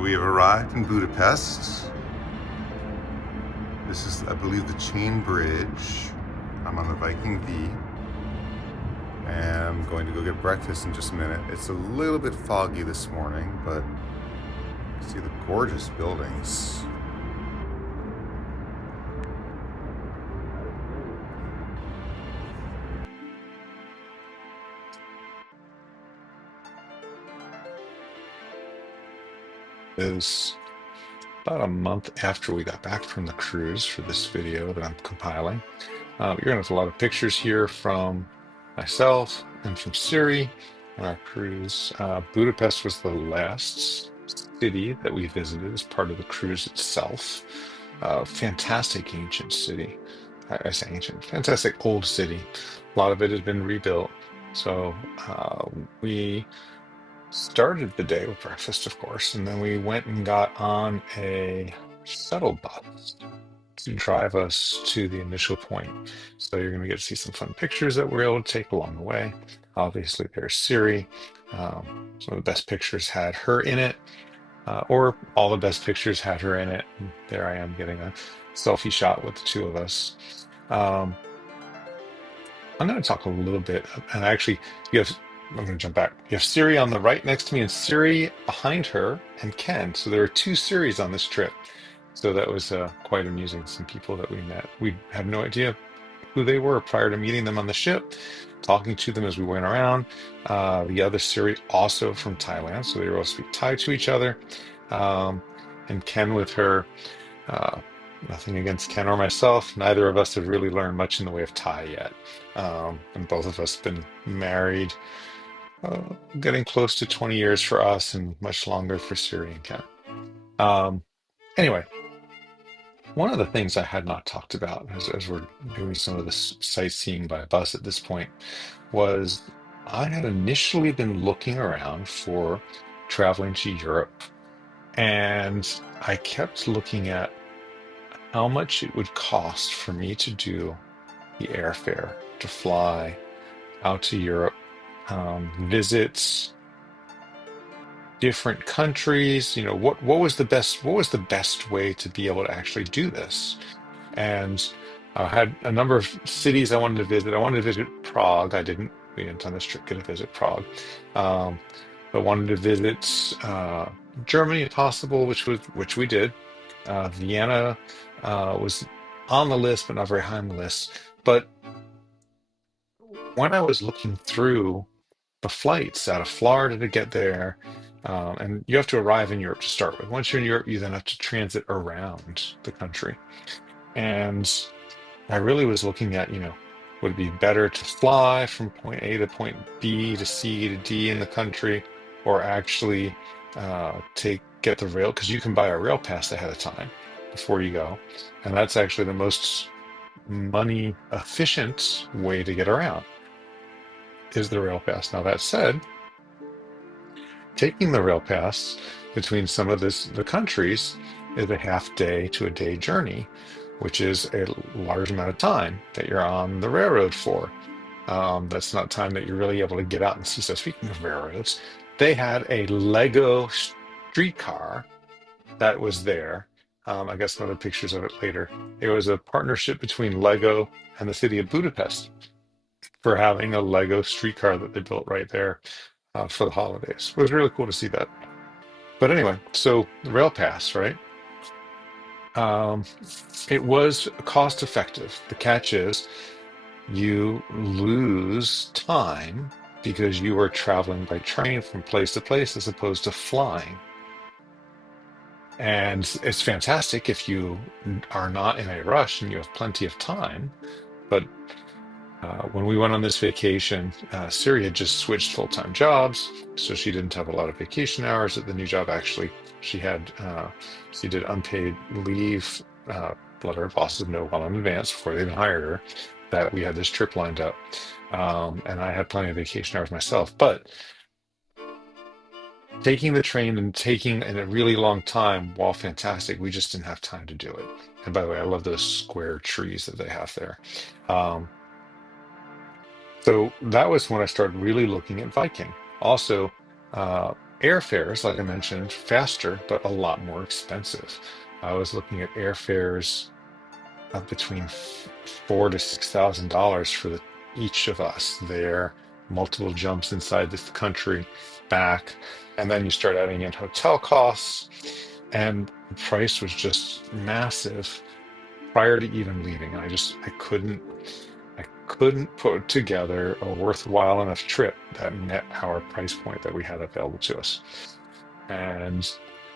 We have arrived in Budapest. This is, I believe, the chain bridge. I'm on the Viking V. And I'm going to go get breakfast in just a minute. It's a little bit foggy this morning, but you see the gorgeous buildings. Is about a month after we got back from the cruise for this video that I'm compiling. You're going to have a lot of pictures here from myself and from Siri on our cruise. Budapest was the last city that we visited as part of the cruise itself. Fantastic ancient city. I say ancient, fantastic old city. A lot of it has been rebuilt. So we started the day with breakfast, of course, and then we went and got on a shuttle bus to drive us to the initial point. So you're going to get to see some fun pictures that we're able to take along the way. Obviously, there's Siri. Some of the best pictures had her in it, or all the best pictures had her in it. And there I am getting a selfie shot with the two of us. I'm going to talk a little bit, and actually, I'm going to jump back. You have Siri on the right next to me, and Siri behind her, and Ken. So there were two Siris on this trip. So that was quite amusing. Some people that we met, we had no idea who they were prior to meeting them on the ship, talking to them as we went around. The other Siri also from Thailand, so they were all speak Thai to each other. And Ken with her. Nothing against Ken or myself. Neither of us have really learned much in the way of Thai yet. And both of us have been married, getting close to 20 years for us and much longer for Siri and Ken. Anyway, one of the things I had not talked about as we're doing some of this sightseeing by bus at this point was I had initially been looking around for traveling to Europe. And I kept looking at how much it would cost for me to do the airfare to fly out to Europe, visit different countries. You know, what was the best way to be able to actually do this? And I had a number of cities I wanted to visit. I wanted to visit Prague. We didn't on this trip get to visit Prague. But wanted to visit Germany if possible, which we did. Vienna was on the list, but not very high on the list. But when I was looking through the flights out of Florida to get there, and you have to arrive in Europe to start with. Once you're in Europe, you then have to transit around the country. And I really was looking at, would it be better to fly from point A to point B to C to D in the country, or actually get the rail, because you can buy a rail pass ahead of time before you go, and that's actually the most money efficient way to get around is the rail pass. Now that said, taking the rail pass between some of the countries is a half day to a day journey, which is a large amount of time that you're on the railroad for. That's not time that you're really able to get out and see. So speaking of railroads, they had a Lego streetcar that was there. I got some other pictures of it later. It was a partnership between Lego and the city of Budapest for having a Lego streetcar that they built right there for the holidays. It was really cool to see that. But anyway, so the rail pass, right? It was cost effective. The catch is you lose time because you are traveling by train from place to place as opposed to flying. And it's fantastic if you are not in a rush and you have plenty of time. But when we went on this vacation, Siri had just switched full-time jobs, so she didn't have a lot of vacation hours at the new job. Actually, she did unpaid leave, let her bosses know well in advance before they even hired her that we had this trip lined up. And I had plenty of vacation hours myself. But taking the train and taking in a really long time, while fantastic, we just didn't have time to do it. And by the way, I love those square trees that they have there. So that was when I started really looking at Viking. Also, airfares, like I mentioned, faster, but a lot more expensive. I was looking at airfares of between $4,000 to $6,000 for each of us there, multiple jumps inside this country, back, and then you start adding in hotel costs, and the price was just massive prior to even leaving. I couldn't put together a worthwhile enough trip that met our price point that we had available to us. And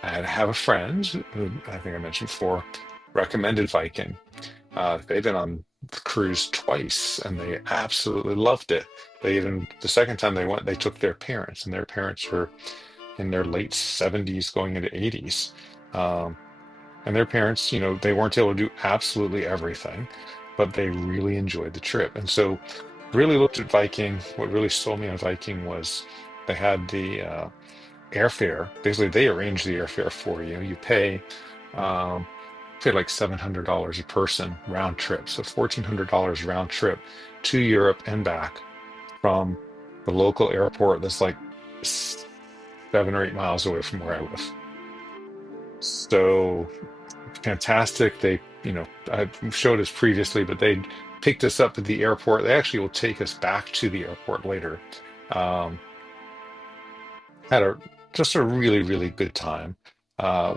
I have a friend who I think I mentioned before recommended Viking. They've been on the cruise twice and they absolutely loved it. The second time they went, they took their parents, and their parents were in their late 70s going into 80s. Um, and their parents, they weren't able to do absolutely everything, but they really enjoyed the trip. And so, really looked at Viking. What really sold me on Viking was they had the airfare. Basically, they arrange the airfare for you. You um, pay like $700 a person round trip, so $1,400 round trip to Europe and back from the local airport that's like 7 or 8 miles away from where I live. So fantastic. I showed us previously, but they picked us up at the airport. They actually will take us back to the airport later. Um, had a just a really, really good time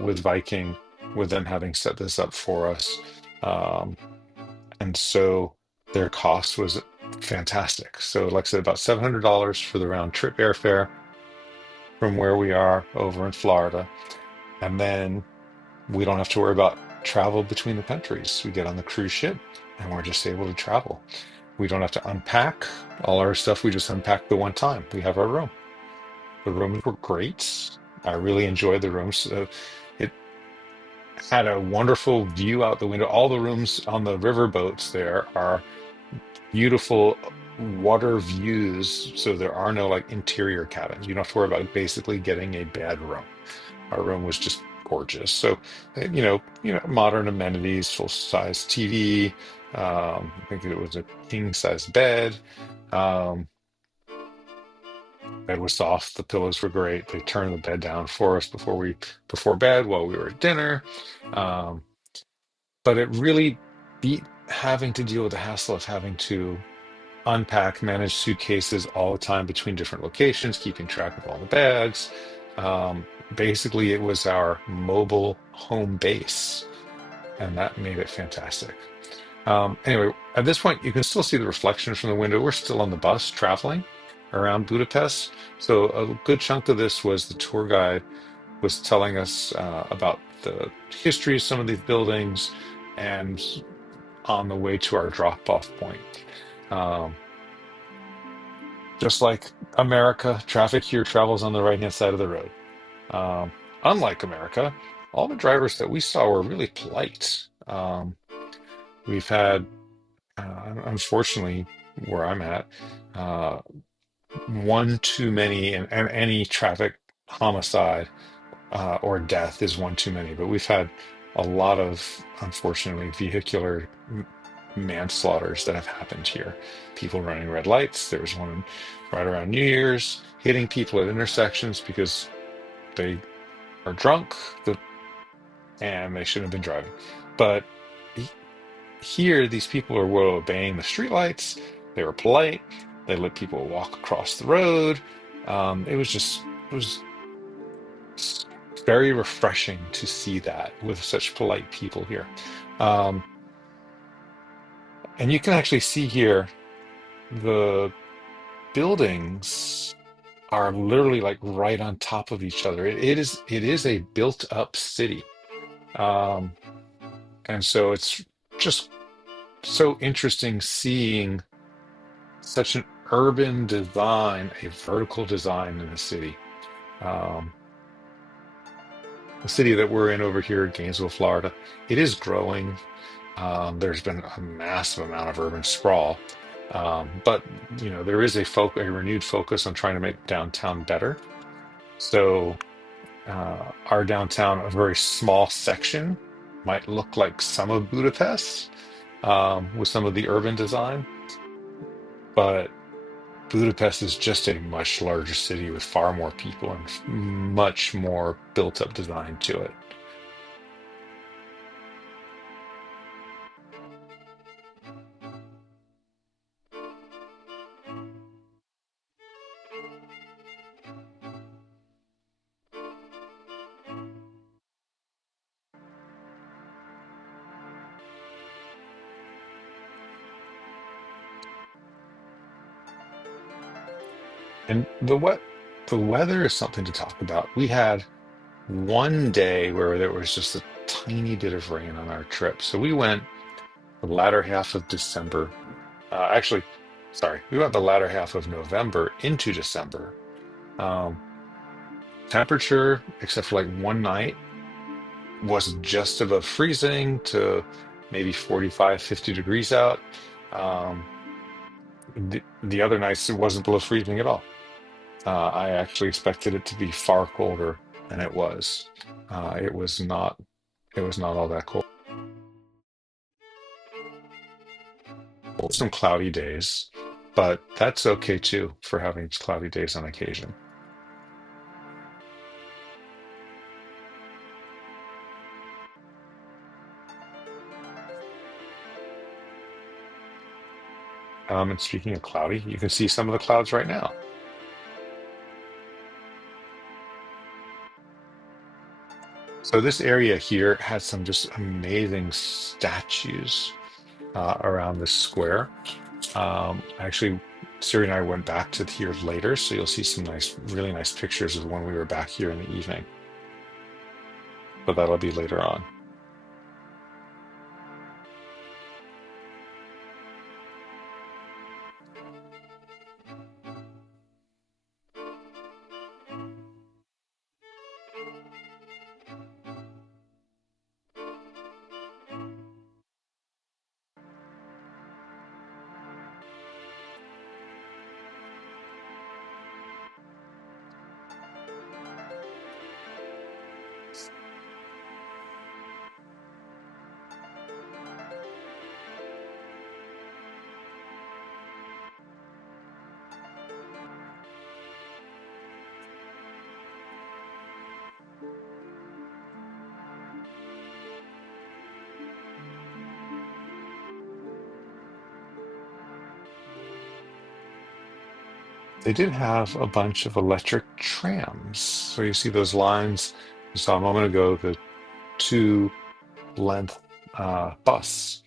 with Viking, with them having set this up for us. Um, and so their cost was fantastic. So, like I said, about $700 for the round trip airfare from where we are over in Florida. And then we don't have to worry about travel between the countries. We get on the cruise ship and we're just able to travel. We don't have to unpack all our stuff. We just unpack the one time. We have our room. The rooms were great. I really enjoyed the rooms. It had a wonderful view out the window. All the rooms on the river boats there are beautiful water views, so there are no like interior cabins. You don't have to worry about basically getting a bad room. Our room was just gorgeous. So, modern amenities, full size TV. I think it was a king size bed. Um, Bed was soft. The pillows were great. They turned the bed down for us before bed while we were at dinner. Um, but it really beat having to deal with the hassle of having to unpack, manage suitcases all the time between different locations, keeping track of all the bags. Basically, it was our mobile home base, and that made it fantastic. Anyway, at this point, you can still see the reflection from the window. We're still on the bus traveling around Budapest. So a good chunk of this was the tour guide was telling us about the history of some of these buildings and on the way to our drop-off point. Um, just like America, traffic here travels on the right-hand side of the road. Um, Unlike America, all the drivers that we saw were really polite. We've had, unfortunately, where I'm at, uh, one too many, and any traffic homicide or death is one too many. But we've had a lot of, unfortunately, vehicular manslaughters that have happened here. People running red lights. There was one right around New Year's, hitting people at intersections because they are drunk and they shouldn't have been driving. But here, these people were obeying the streetlights. They were polite. They let people walk across the road. It was very refreshing to see that with such polite people here. Um, and you can actually see here the buildings are literally like right on top of each other. It is a built up city. Um, and so it's just so interesting seeing such an urban design, a vertical design in the city. Um, the city that we're in over here, Gainesville, Florida, it is growing. There's been a massive amount of urban sprawl, but there is a renewed focus on trying to make downtown better. So our downtown, a very small section, might look like some of Budapest with some of the urban design, but Budapest is just a much larger city with far more people and much more built up design to it. And the weather is something to talk about. We had one day where there was just a tiny bit of rain on our trip. So we went the latter half of December. Actually, sorry, we went the latter half of November into December. Um, Temperature, except for like one night, was just above freezing to maybe 45, 50 degrees out. Um, the other nights, it wasn't below freezing at all. I actually expected it to be far colder than it was. It was not. It was not all that cold. Some cloudy days, but that's okay too for having cloudy days on occasion. And speaking of cloudy, you can see some of the clouds right now. So this area here has some just amazing statues around this square. Actually, Siri and I went back to here later, so you'll see some nice, really nice pictures of when we were back here in the evening. But that'll be later on. They did have a bunch of electric trams. So you see those lines you saw a moment ago, the two length bus.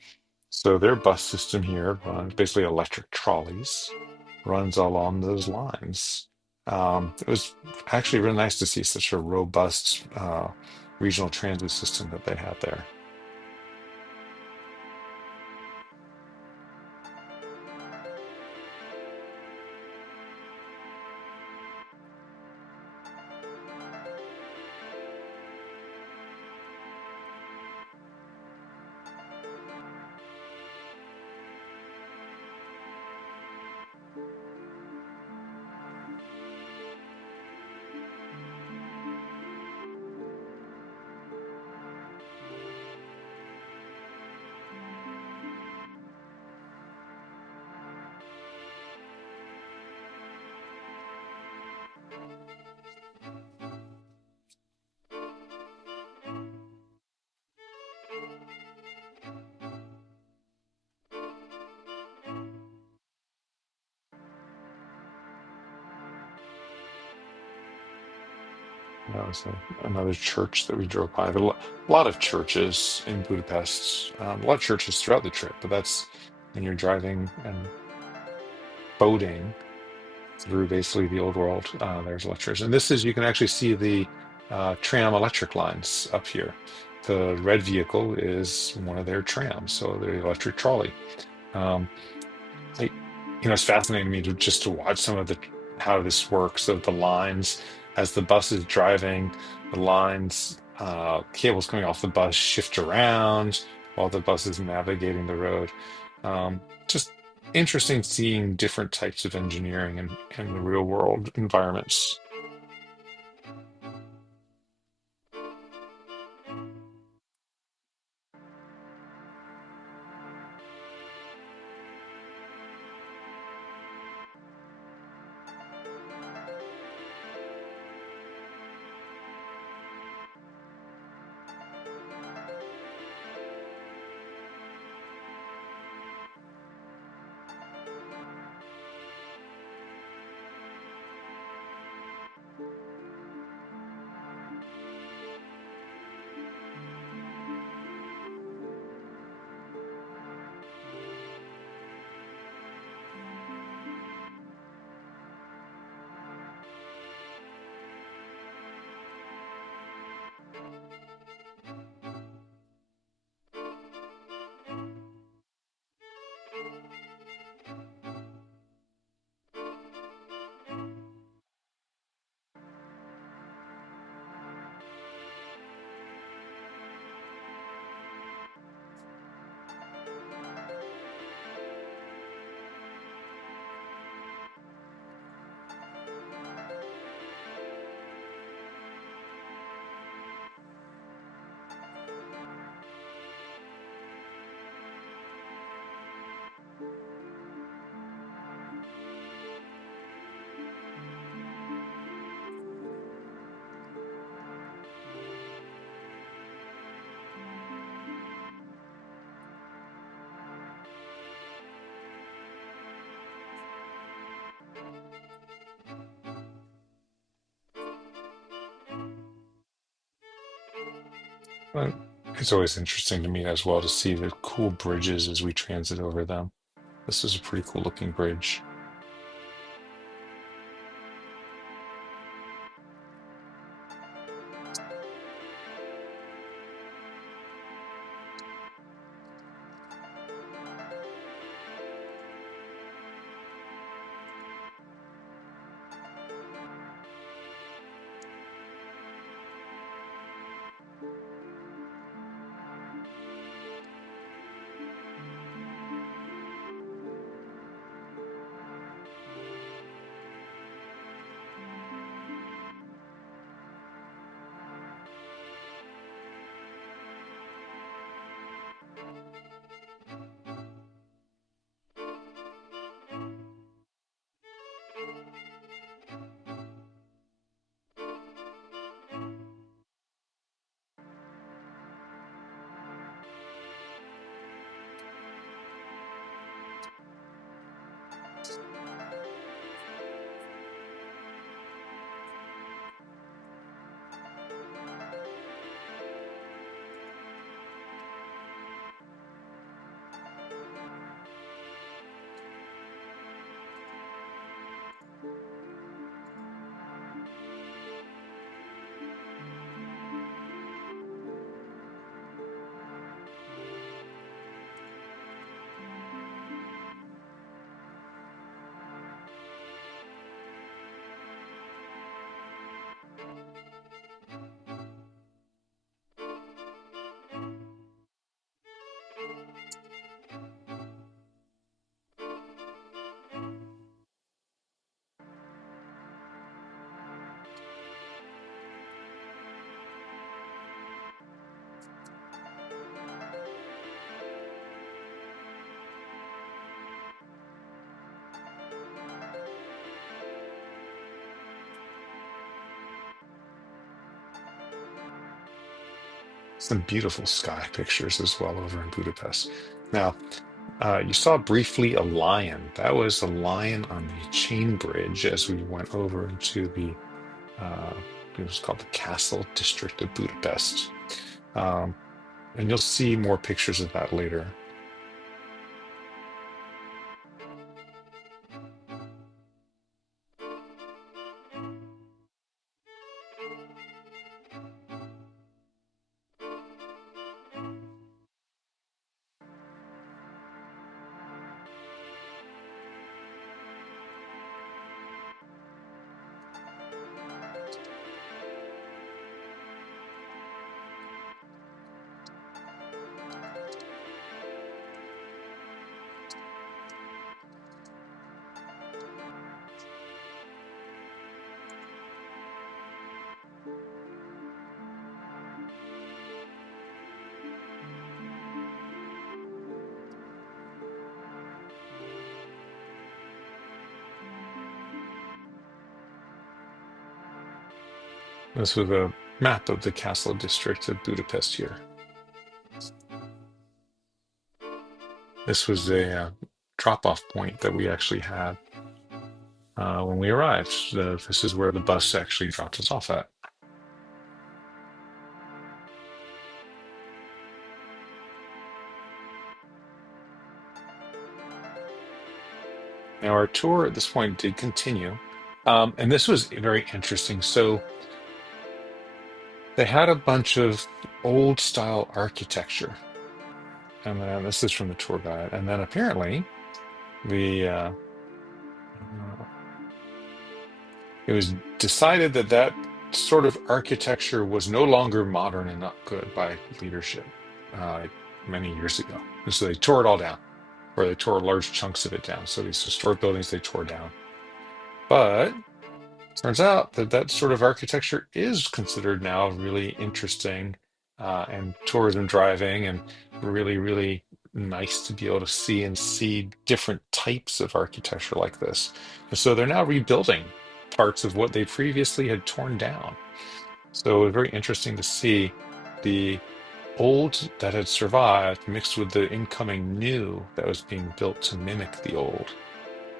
So their bus system here runs basically electric trolleys, runs along those lines. It was actually really nice to see such a robust regional transit system that they had there. That was another church that we drove by. There are a lot of churches in Budapest, a lot of churches throughout the trip, but that's when you're driving and boating through basically the old world. There's lectures, and this is you can actually see the tram electric lines up here. The red vehicle is one of their trams, so the electric trolley. Um, I, it's fascinating to me to just to watch some of the how this works. So the lines as the bus is driving, the lines cables coming off the bus shift around while the bus is navigating the road. Just interesting seeing different types of engineering in the real world environments. But it's always interesting to me as well to see the cool bridges as we transit over them. This is a pretty cool looking bridge. Some beautiful sky pictures as well over in Budapest. Now, you saw briefly a lion. That was a lion on the chain bridge as we went over into it was called the Castle District of Budapest. Um, and you'll see more pictures of that later. This was a map of the Castle District of Budapest here. This was a drop-off point that we actually had when we arrived. This is where the bus actually dropped us off at. Now, our tour at this point did continue, and this was very interesting. So, they had a bunch of old style architecture, and then this is from the tour guide. And then apparently, the it was decided that that sort of architecture was no longer modern and not good by leadership many years ago, and so they tore it all down, or they tore large chunks of it down. So these historic buildings they tore down, but turns out that that sort of architecture is considered now really interesting and tourism driving and really, really nice to be able to see different types of architecture like this. And so they're now rebuilding parts of what they previously had torn down. So it was very interesting to see the old that had survived mixed with the incoming new that was being built to mimic the old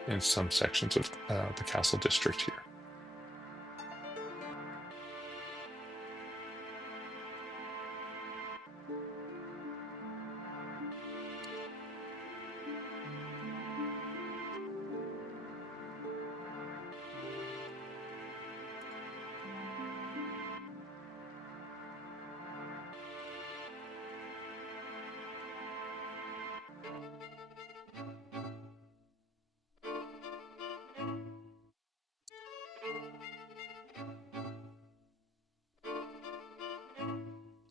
in some sections of the castle district here.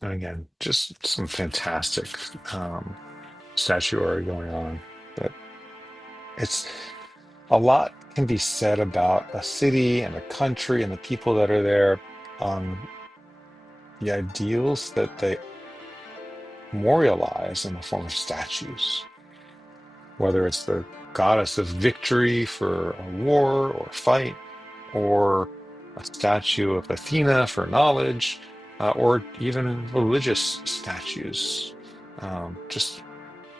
And again, just some fantastic statuary going on. But it's a lot can be said about a city and a country and the people that are there, the ideals that they memorialize in the form of statues, whether it's the goddess of victory for a war or fight, or a statue of Athena for knowledge, or even religious statues. Just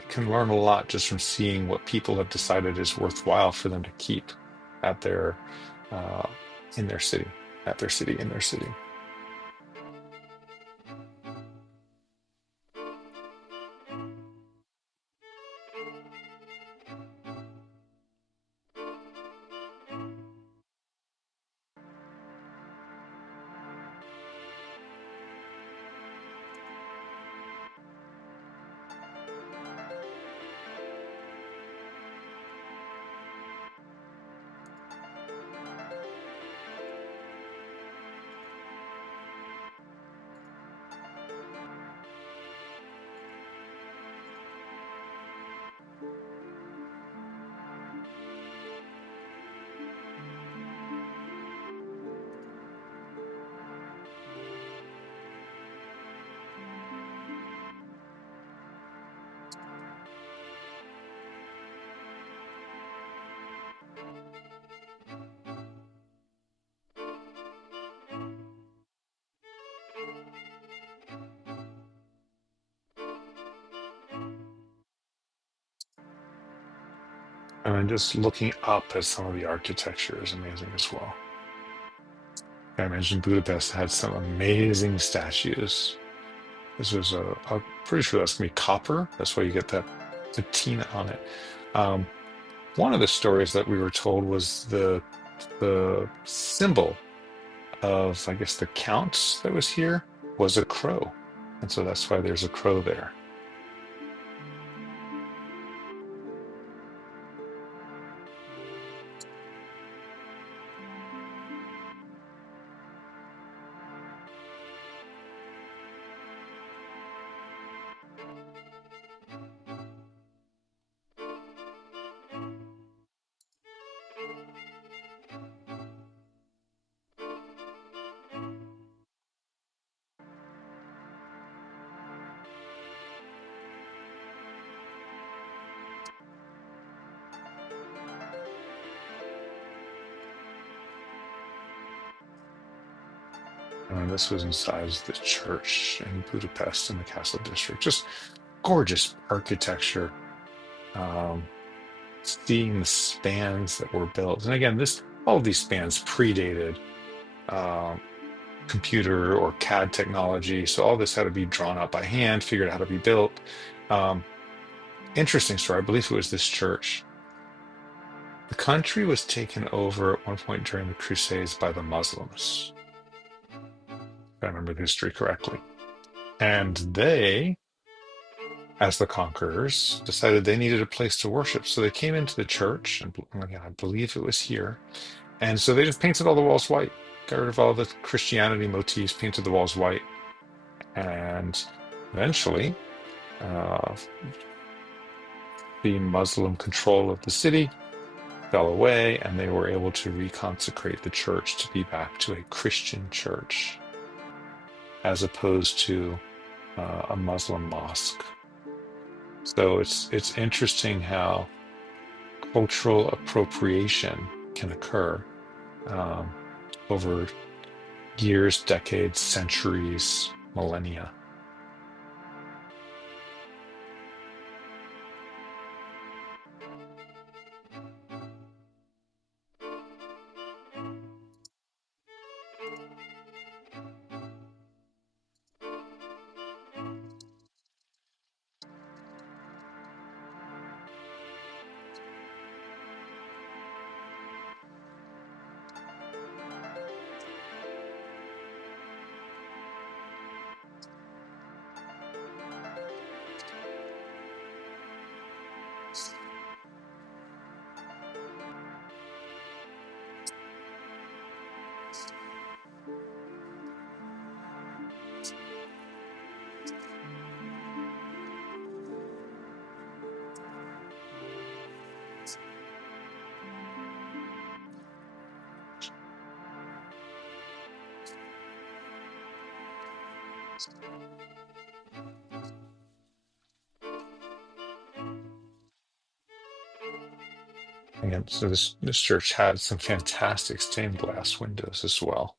can learn a lot just from seeing what people have decided is worthwhile for them to keep at their uh, in their city, at their city, in their city. And then just looking up at some of the architecture is amazing as well. I mentioned Budapest had some amazing statues. This was I'm pretty sure that's gonna be copper. That's why you get that patina on it. Um, One of the stories that we were told was the symbol of, I guess, the count that was here was a crow, and so that's why there's a crow there. And this was inside the church in Budapest in the Castle District. Just gorgeous architecture. Um, Seeing the spans that were built, and again, this all of these spans predated um, computer or CAD technology, so all this had to be drawn up by hand, figured out how to be built. Um, Interesting story. I believe it was this church. The country was taken over at one point during the Crusades by the Muslims, if I remember the history correctly. And they, as the conquerors, decided they needed a place to worship. So they came into the church, and again, I believe it was here. And so they just painted all the walls white, got rid of all the Christianity motifs, painted the walls white. And eventually, uh, the Muslim control of the city fell away, and they were able to reconsecrate the church to be back to a Christian church as opposed to a Muslim mosque. So it's interesting how cultural appropriation can occur um, over years, decades, centuries, millennia. Again, so this church had some fantastic stained glass windows as well.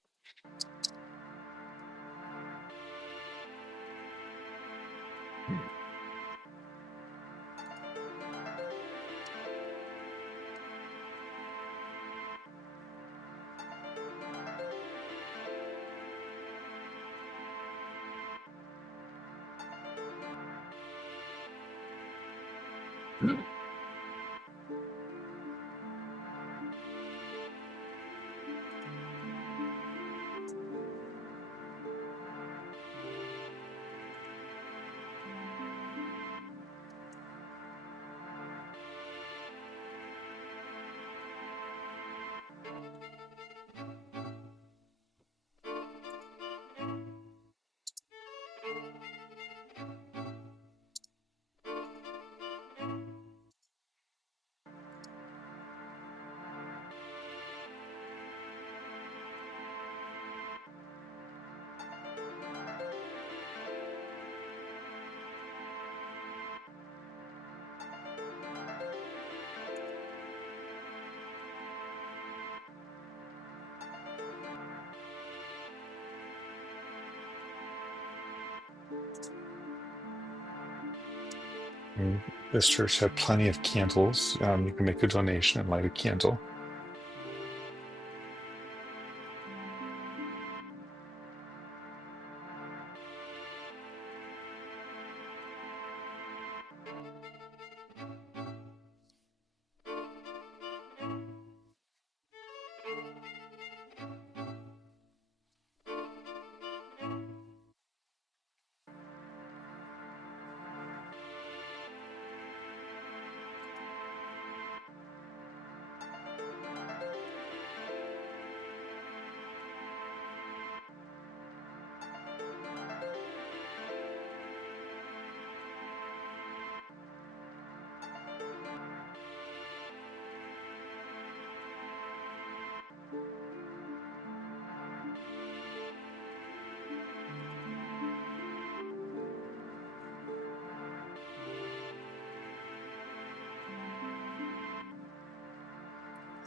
This church had plenty of candles. You can make a donation and light a candle.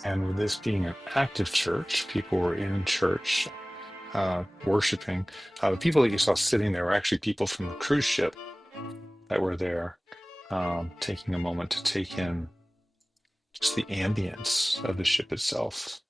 And with this being an active church, people were in church worshiping. The people that you saw sitting there were actually people from the cruise ship that were there, taking a moment to take in just the ambience of the ship itself.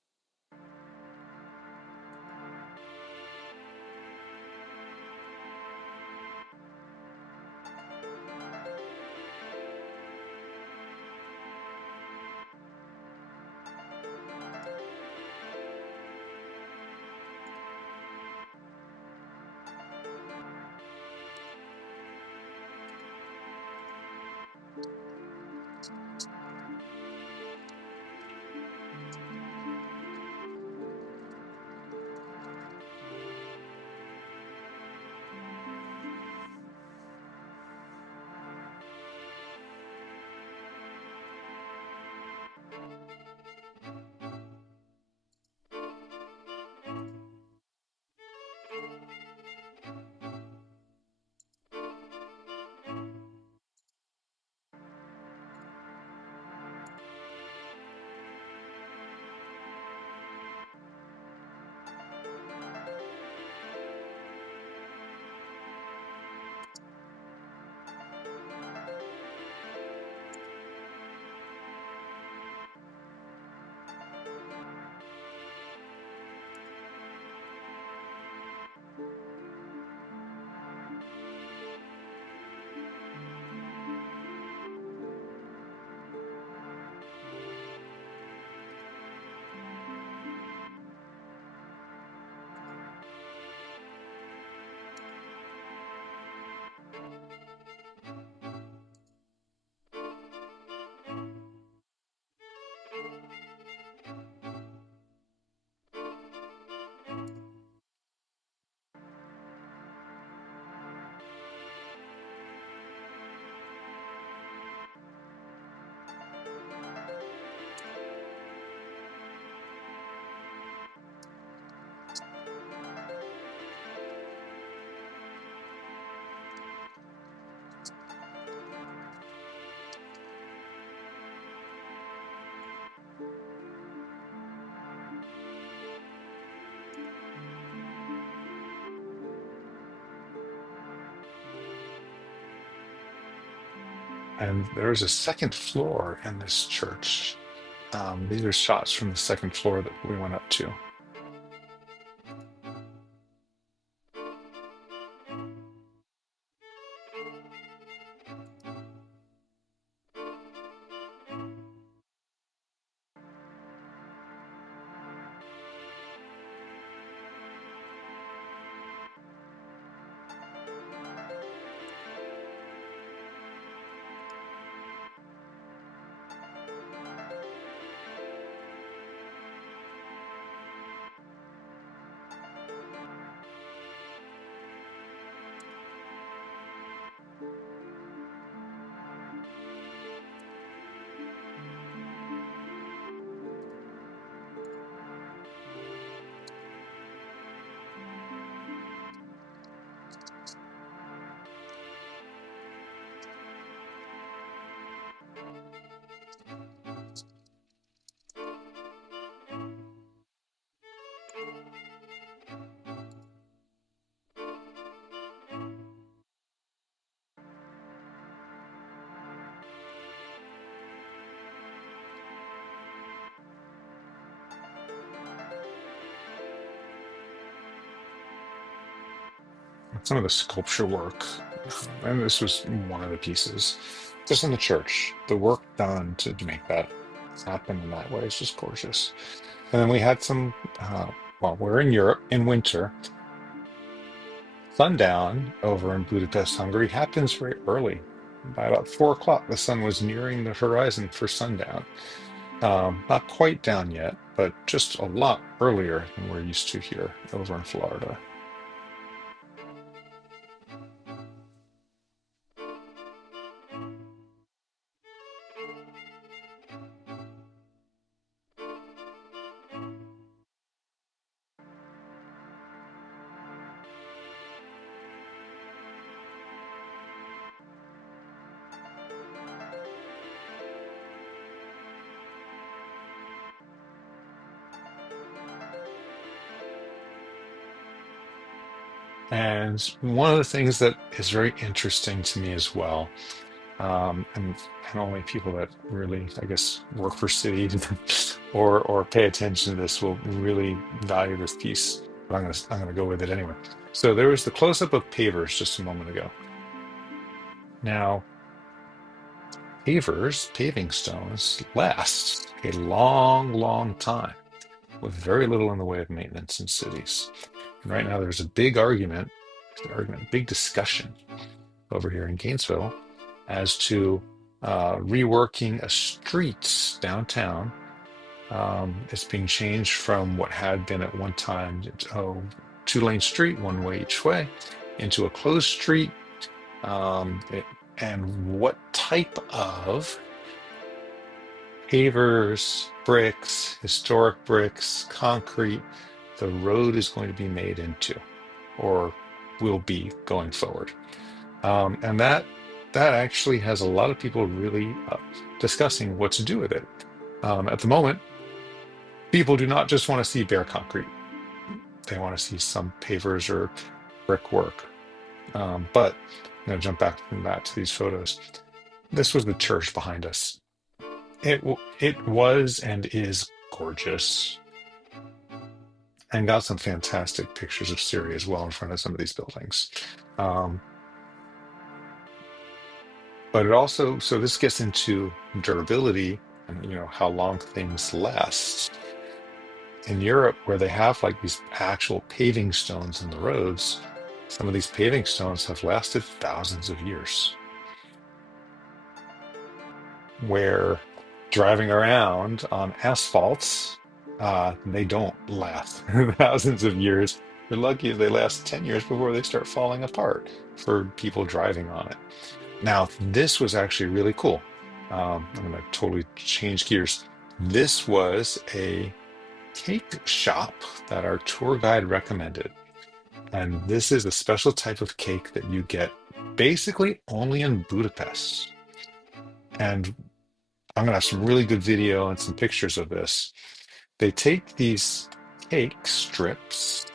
And there's a second floor in this church. These are shots from the second floor that we went up to. Some of the sculpture work, and this was one of the pieces, just in the church. The work done to make that happen in that way is just gorgeous. And then we had some, well, we're in Europe in winter. Sundown over in Budapest, Hungary happens very early. By about 4 o'clock, the sun was nearing the horizon for sundown. Not quite down yet, but just a lot earlier than we're used to here over in Florida. And one of the things that is very interesting to me as well, and only people that really, I guess, work for cities or pay attention to this will really value this piece. But I'm gonna go with it anyway. So there was the close-up of pavers just a moment ago. Now, paving stones last a long, long time with very little in the way of maintenance in cities. And right now, there's a big discussion over here in Gainesville as to reworking a street downtown. It's being changed from what had been at one time two-lane street, one way each way, into a closed street. And what type of pavers, bricks, historic bricks, concrete the road is going to be made into, or will be going forward. And that actually has a lot of people really discussing what to do with it. At the moment, people do not just want to see bare concrete; they want to see some pavers or brickwork. But I'm going to jump back from that to these photos. This was the church behind us. It was and is gorgeous, and got some fantastic pictures of Syria as well in front of some of these buildings. Um, but it also, so this gets into durability and how long things last. In Europe, where they have like these actual paving stones in the roads, some of these paving stones have lasted thousands of years. Where driving around on asphalt, they don't last thousands of years. They're lucky if they last 10 years before they start falling apart for people driving on it. Now, this was actually really cool. I'm going to totally change gears. This was a cake shop that our tour guide recommended. And this is a special type of cake that you get basically only in Budapest. And I'm going to have some really good video and some pictures of this. They take these cake strips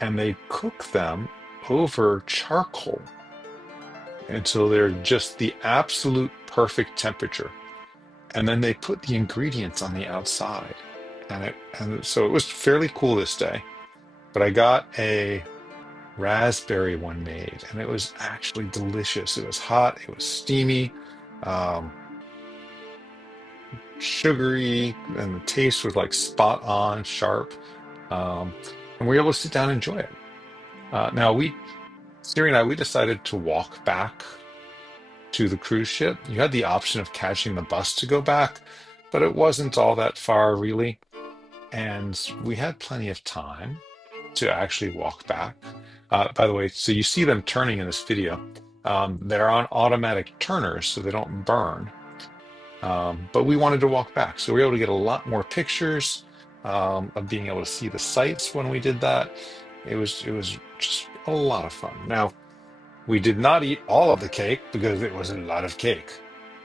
and they cook them over charcoal. until they're just the absolute perfect temperature. And then they put the ingredients on the outside. And so it was fairly cool this day. But I got a raspberry one made, and it was actually delicious. It was hot, it was steamy, um, sugary, and the taste was like spot on, sharp. Um, and we were able to sit down and enjoy it. Now Siri and I, we decided to walk back to the cruise ship. You had the option of catching the bus to go back, but it wasn't all that far really. And we had plenty of time to actually walk back. By the way, so you see them turning in this video. They're on automatic turners, so they don't burn. But we wanted to walk back, so we were able to get a lot more pictures of being able to see the sights when we did that. It was just a lot of fun. Now, we did not eat all of the cake because it was a lot of cake.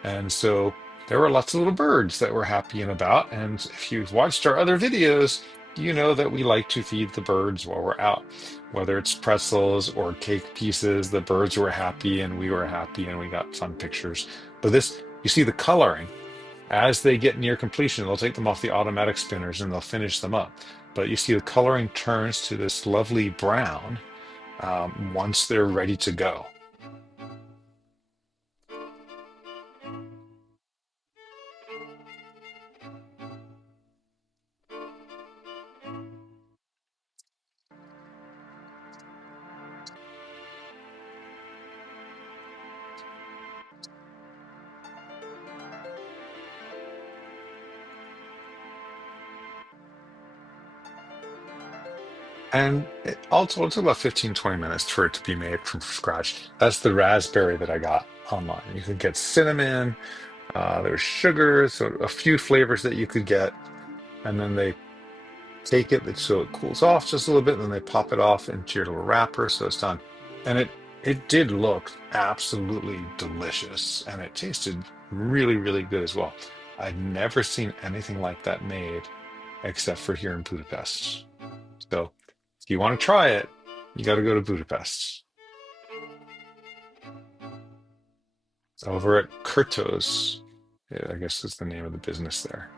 And so there were lots of little birds that were happy and about. And if you've watched our other videos, you know that we like to feed the birds while we're out. Whether it's pretzels or cake pieces, the birds were happy and we were happy and we got fun pictures. But this, you see the coloring. As they get near completion, they'll take them off the automatic spinners and they'll finish them up. But you see the coloring turns to this lovely brown once they're ready to go. And also, it took about 15, 20 minutes for it to be made from scratch. That's the raspberry that I got online. You could get cinnamon, there's sugar, so a few flavors that you could get. And then they take it so it cools off just a little bit, and then they pop it off into your little wrapper, so it's done. And it did look absolutely delicious, and it tasted really, really good as well. I'd never seen anything like that made except for here in Budapest. So if you want to try it, you got to go to Budapest. Over at Kurtos, yeah, I guess is the name of the business there.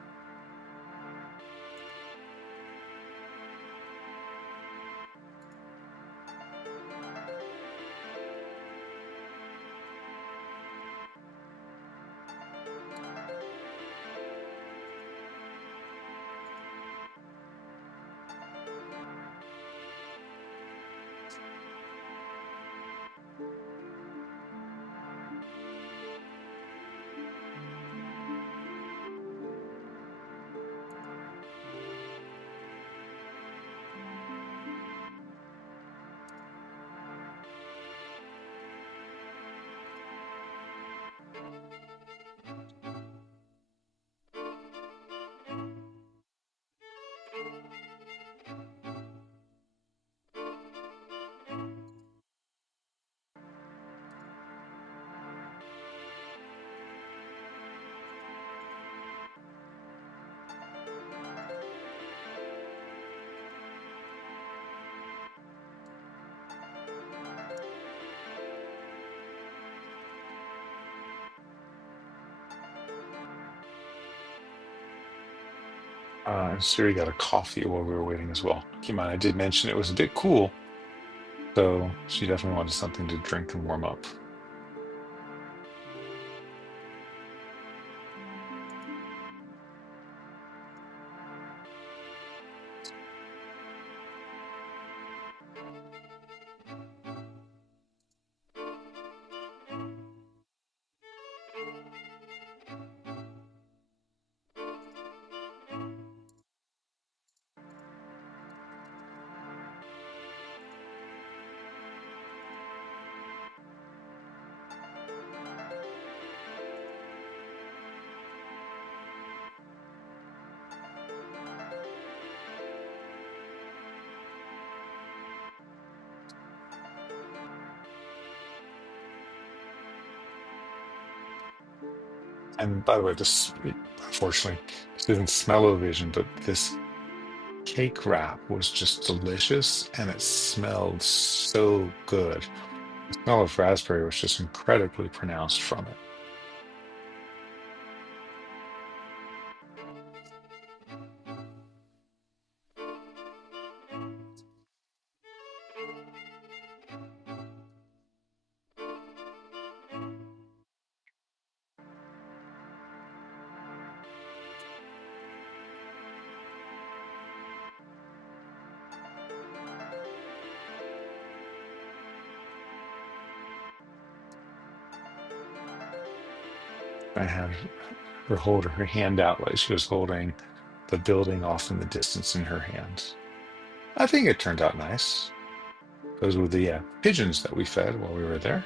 And Siri got a coffee while we were waiting as well. Keep in mind, I did mention it was a bit cool, so she definitely wanted something to drink and warm up. And by the way, this, unfortunately, this didn't smell-o-vision, but this cake wrap was just delicious and it smelled so good. The smell of raspberry was just incredibly pronounced from it. I had her hold her hand out like she was holding the building off in the distance in her hands. I think it turned out nice. Those were the pigeons that we fed while we were there.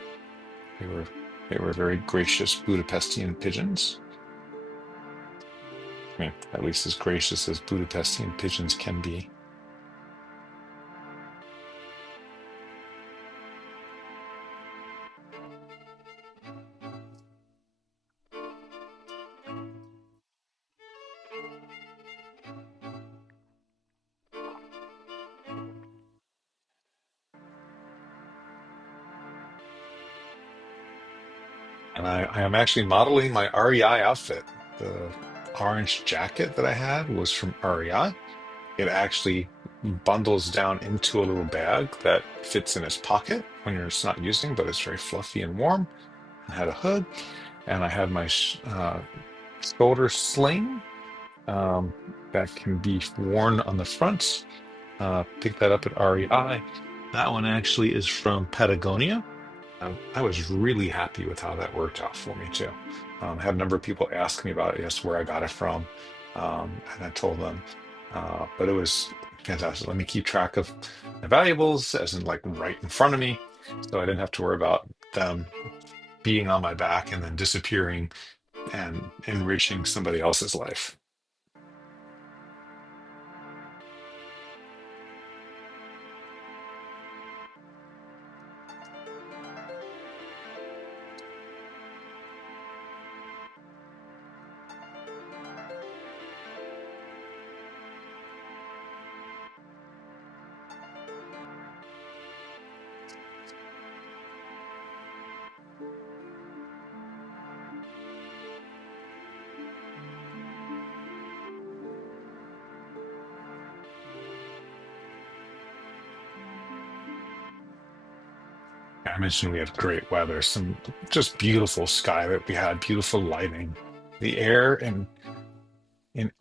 They were they were very gracious Budapestian pigeons. I mean, at least as gracious as Budapestian pigeons can be. And I am actually modeling my REI outfit. The orange jacket that I had was from REI. It actually bundles down into a little bag that fits in its pocket when you're just not using, but it's very fluffy and warm. I had a hood, and I had my shoulder sling that can be worn on the front. Picked that up at REI. That one actually is from Patagonia. I was really happy with how that worked out for me too. Had a number of people ask me about it, yes, where I got it from, and I told them. But it was fantastic. Let me keep track of my valuables, as in like right in front of me, so I didn't have to worry about them being on my back and then disappearing and enriching somebody else's life. I mentioned we had great weather, some just beautiful sky that we had, beautiful lighting. The air in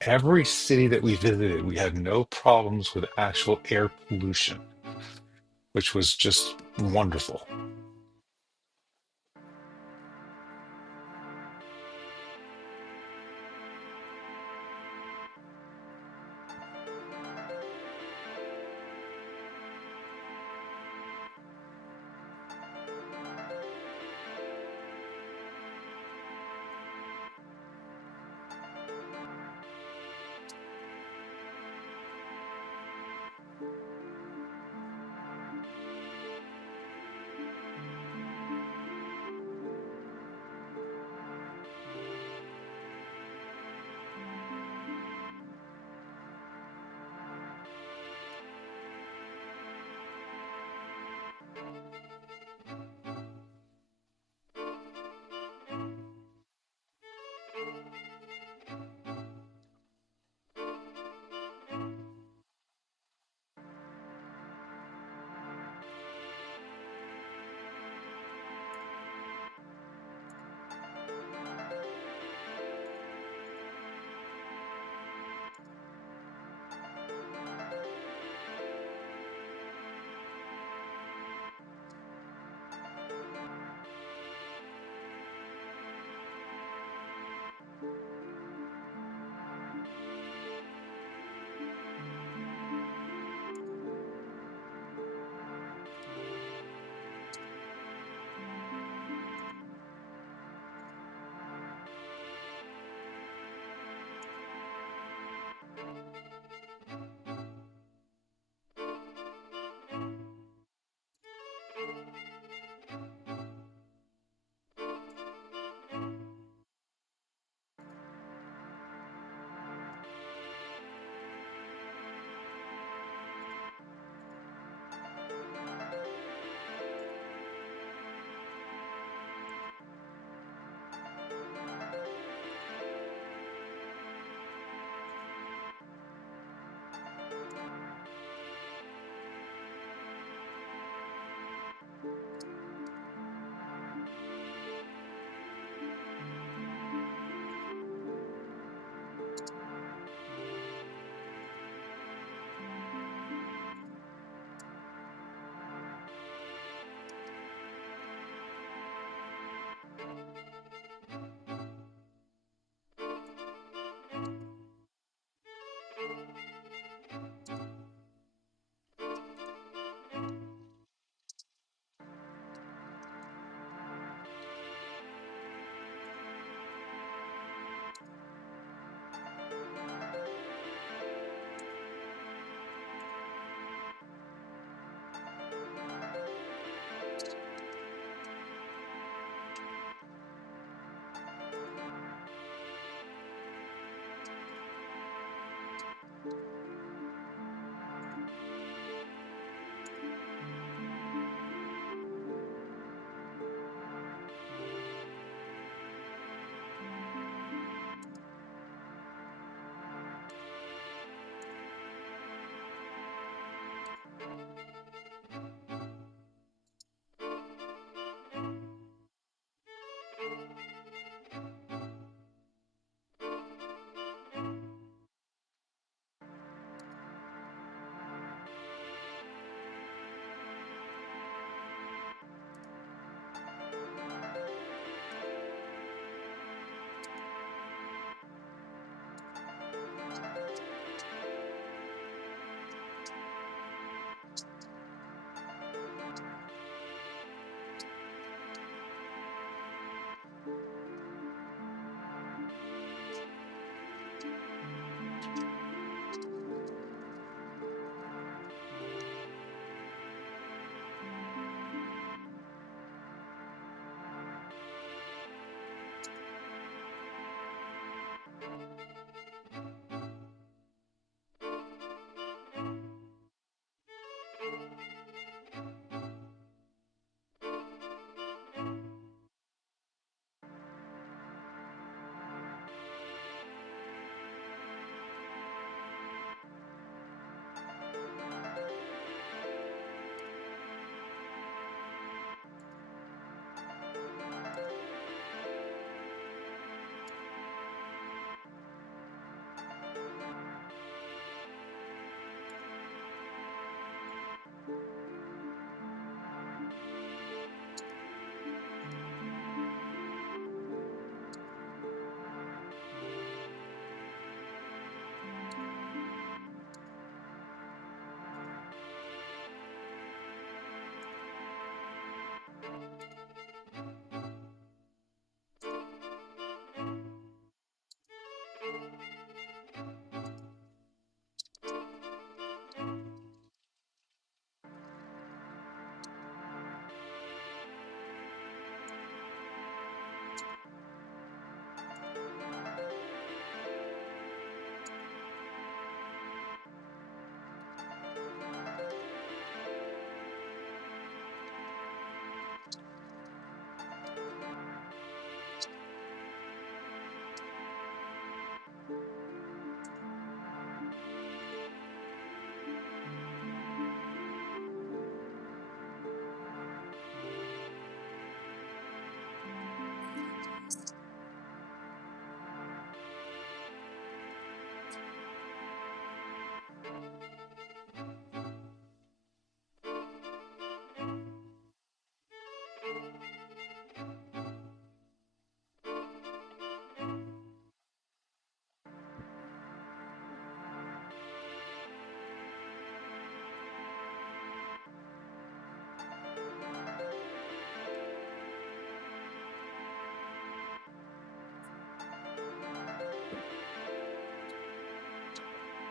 every city that we visited, we had no problems with actual air pollution, which was just wonderful.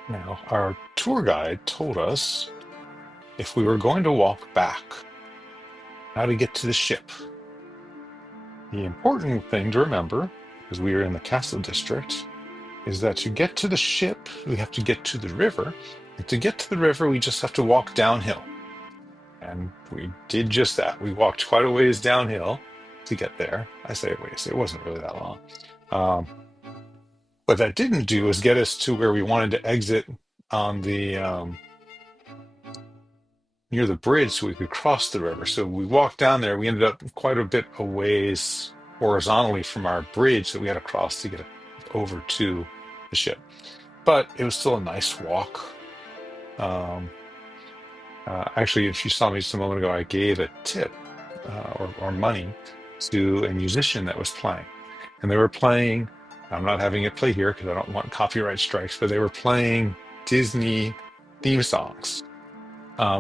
Now, our tour guide told us if we were going to walk back, how to get to the ship. The important thing to remember, because we are in the castle district, is that to get to the ship, we have to get to the river. And to get to the river, we just have to walk downhill. And we did just that. We walked quite a ways downhill to get there. I say ways, it wasn't really that long. Um, what that didn't do is get us to where we wanted to exit on the near the bridge so we could cross the river. So we walked down there. We ended up quite a bit a ways horizontally from our bridge that we had to cross to get over to the ship. But it was still a nice walk. Um, Actually, if you saw me just a moment ago, I gave a tip or money to a musician that was playing. And they were playing, I'm not having it play here because I don't want copyright strikes, but they were playing Disney theme songs,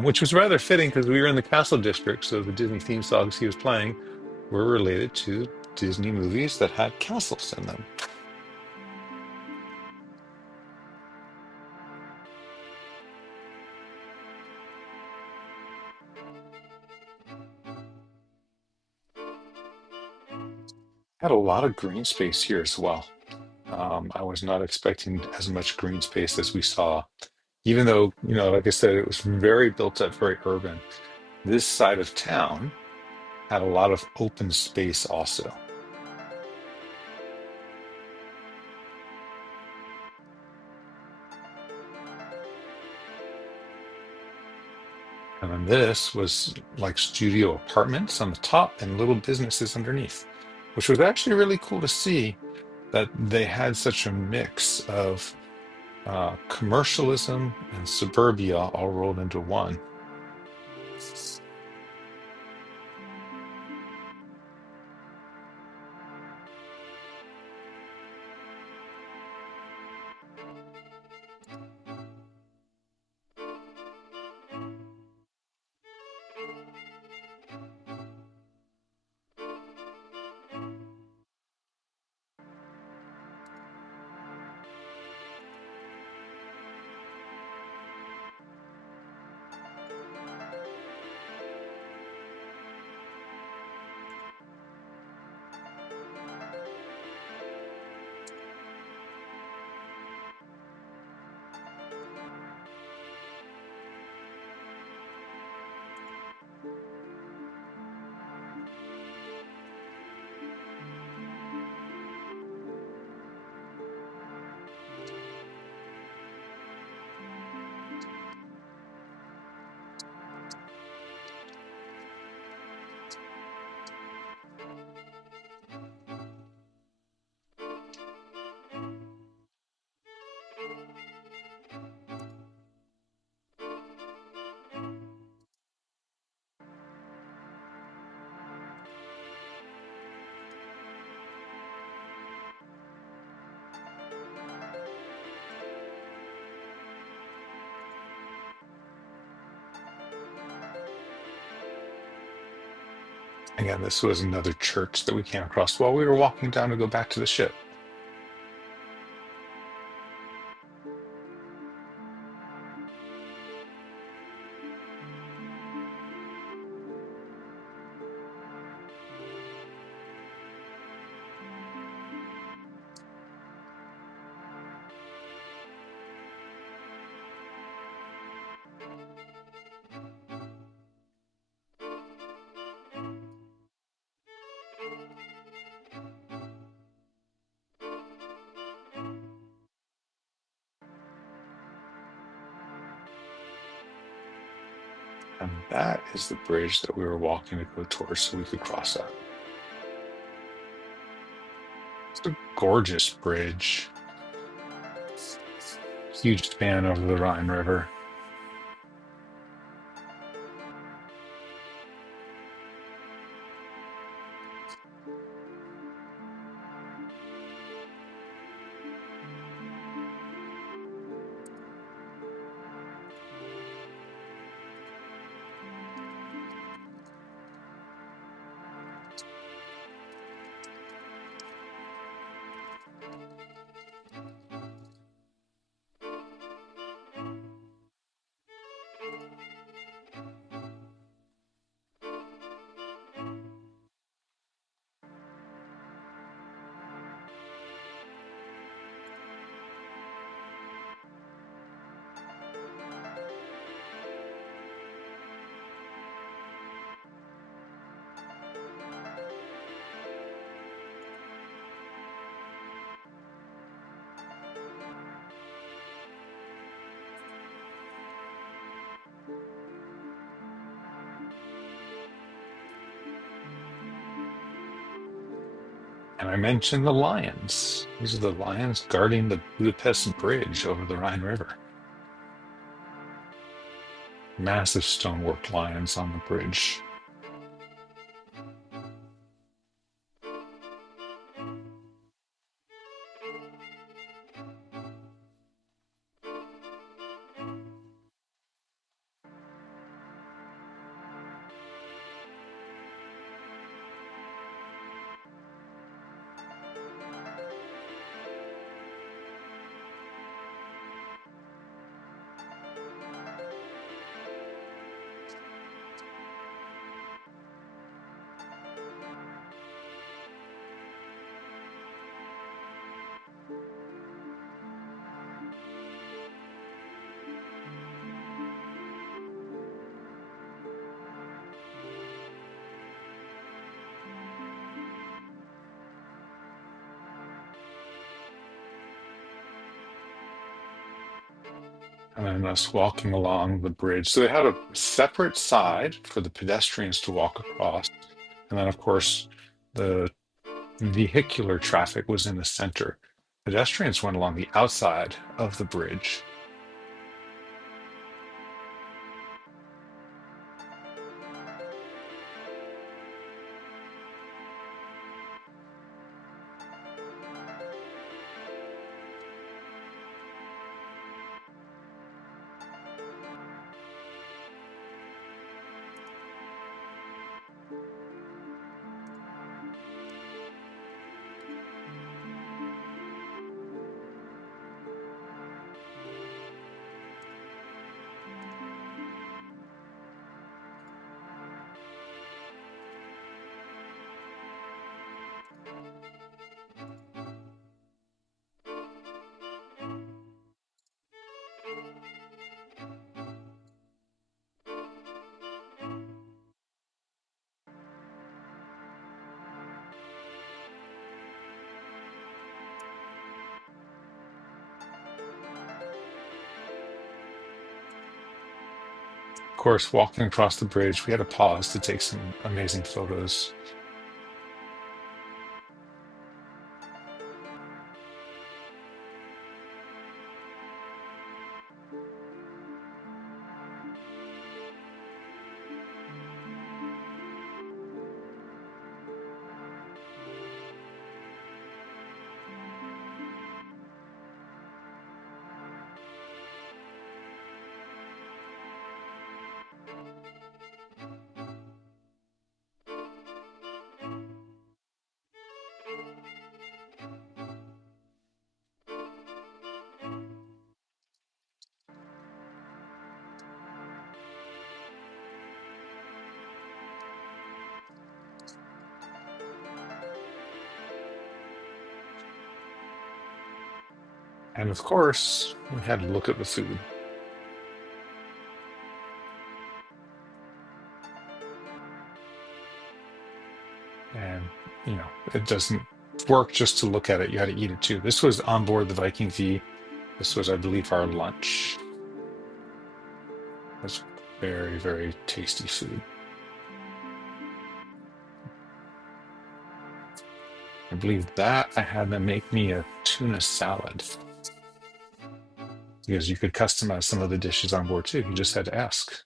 which was rather fitting because we were in the Castle District. So the Disney theme songs he was playing were related to Disney movies that had castles in them. Had a lot of green space here as well. I was not expecting as much green space as we saw, even though, like I said, it was very built up, very urban. This side of town had a lot of open space also. And then this was like studio apartments on the top and little businesses underneath, which was actually really cool to see that they had such a mix of commercialism and suburbia all rolled into one. Again, this was another church that we came across while we were walking down to go back to the ship. And that is the bridge that we were walking to go towards so we could cross that. It's a gorgeous bridge, huge span over the Rhine River. And I mentioned the lions. These are the lions guarding the Budapest Bridge over the Rhine River. Massive stonework lions on the bridge. And then us walking along the bridge. So they had a separate side for the pedestrians to walk across. And then, of course, the vehicular traffic was in the center. Pedestrians went along the outside of the bridge. Of course, walking across the bridge, we had to pause to take some amazing photos. And of course, we had to look at the food. And, it doesn't work just to look at it. You had to eat it too. This was on board the Viking V. This was, I believe, our lunch. It was very, very tasty food. I believe that I had them make me a tuna salad because you could customize some of the dishes on board too. You just had to ask.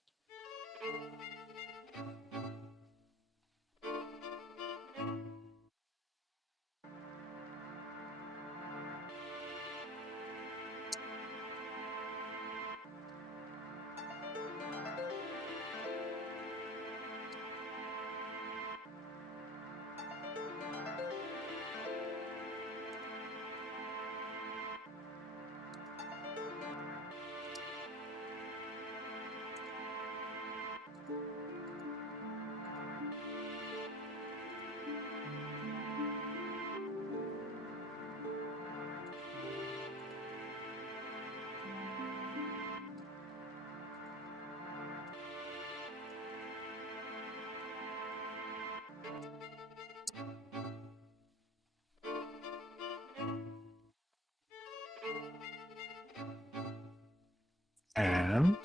And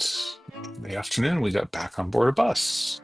in the afternoon, we got back on board a bus.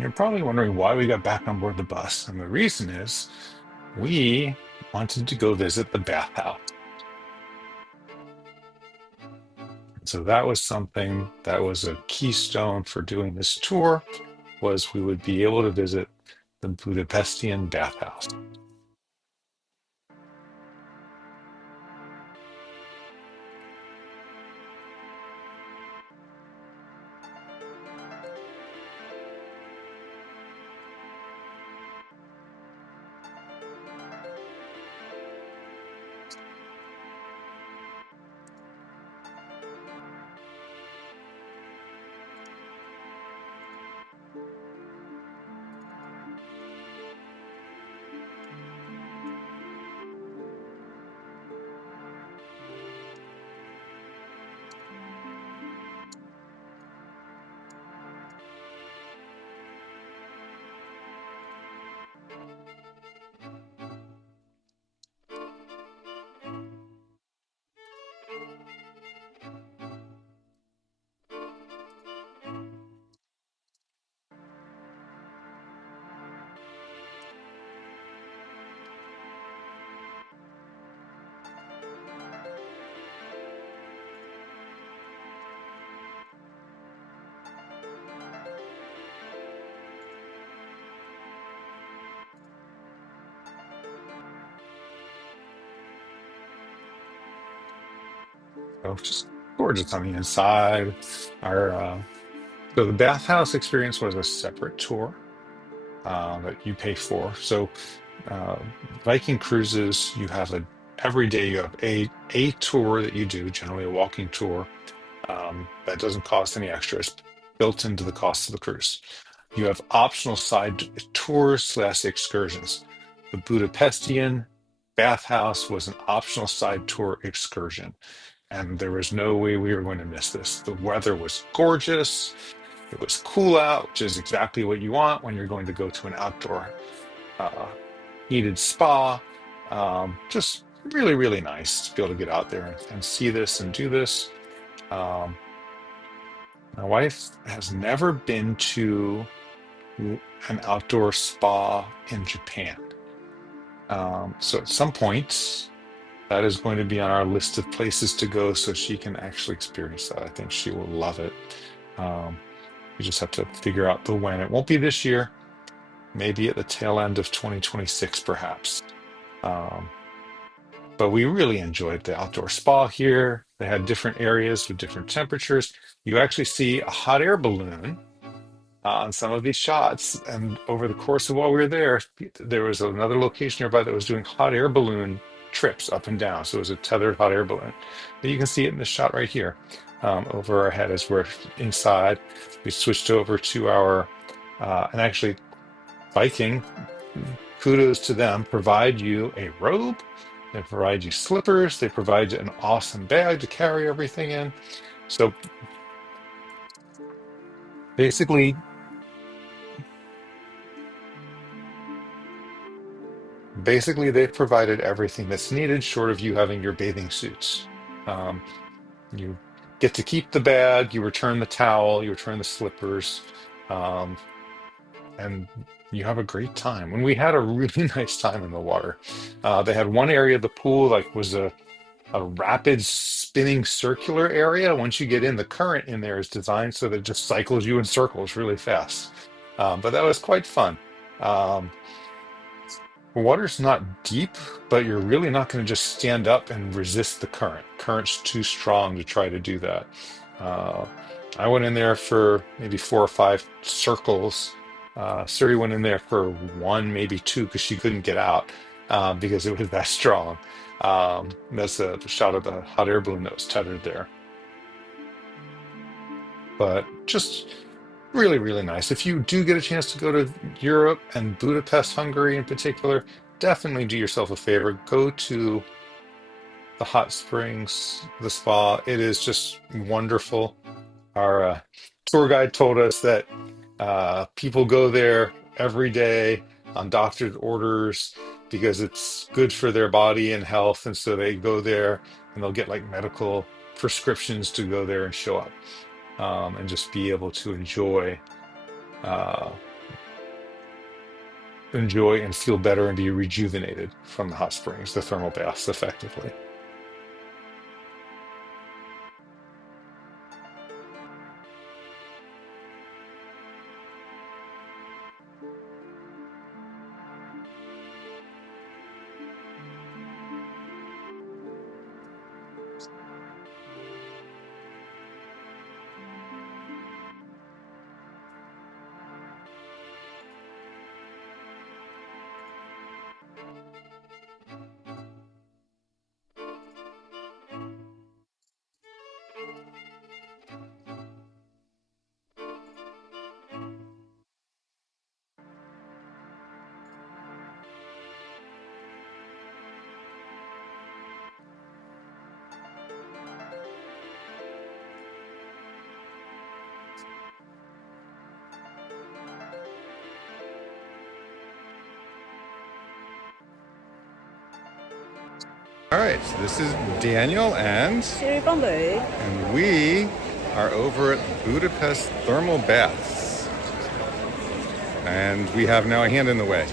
And you're probably wondering why we got back on board the bus. And the reason is we wanted to go visit the bathhouse. So that was something that was a keystone for doing this tour, was we would be able to visit the Budapestian bathhouse. So just gorgeous on the inside. Our So the bathhouse experience was a separate tour that you pay for. So uh, Viking cruises, you have a every day you have a tour that you do, generally a walking tour, that doesn't cost any extra. It's built into the cost of the cruise. You have optional side tours slash excursions. The Budapestian bathhouse was an optional side tour excursion, and there was no way we were going to miss this. The weather was gorgeous. It was cool out, which is exactly what you want when you're going to go to an outdoor uh, heated spa. Just really, really nice to be able to get out there and see this and do this. Um, my wife has never been to an outdoor spa in Japan. So at some point, that is going to be on our list of places to go so she can actually experience that. I think she will love it. Um, we just have to figure out the when. It won't be this year, maybe at the tail end of 2026, perhaps. Um, but we really enjoyed the outdoor spa here. They had different areas with different temperatures. You actually see a hot air balloon on some of these shots. And over the course of while we were there was another location nearby that was doing hot air balloon trips up and down. So it was a tethered hot air balloon. But you can see it in this shot right here. Over our head as we're inside. We switched over to our, and actually Viking, kudos to them, provide you a robe. They provide you slippers. They provide you an awesome bag to carry everything in. So basically, they've provided everything that's needed, short of you having your bathing suits. Um, you get to keep the bag, you return the towel, you return the slippers, um, and you have a great time. And we had a really nice time in the water. They had one area of the pool like was a rapid spinning circular area. Once you get in, the current in there is designed so that it just cycles you in circles really fast. But that was quite fun. Um, Water's not deep, but you're really not going to just stand up and resist the current. Current's too strong to try to do that. Uh, I went in there for maybe 4 or 5 circles. Suri went in there for one, maybe two, because she couldn't get out because it was that strong. That's a shot of the hot air balloon that was tethered there. But just really, really nice. If you do get a chance to go to Europe and Budapest, Hungary in particular, definitely do yourself a favor. Go to the hot springs, the spa. It is just wonderful. Our tour guide told us that people go there every day on doctor's orders because it's good for their body and health. And so they go there and they'll get like medical prescriptions to go there and show up and just be able to enjoy. Uh, enjoy and feel better and be rejuvenated from the hot springs, the thermal baths, effectively. All right, so this is Daniel and we are over at Budapest Thermal Baths. And we have now a hand in the way.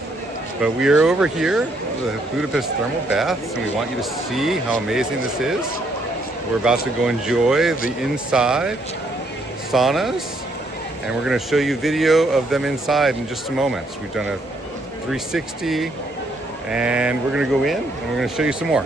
But we are over here, the Budapest Thermal Baths, and we want you to see how amazing this is. We're about to go enjoy the inside saunas, and we're going to show you video of them inside in just a moment. We've done a 360, and we're going to go in, and we're going to show you some more.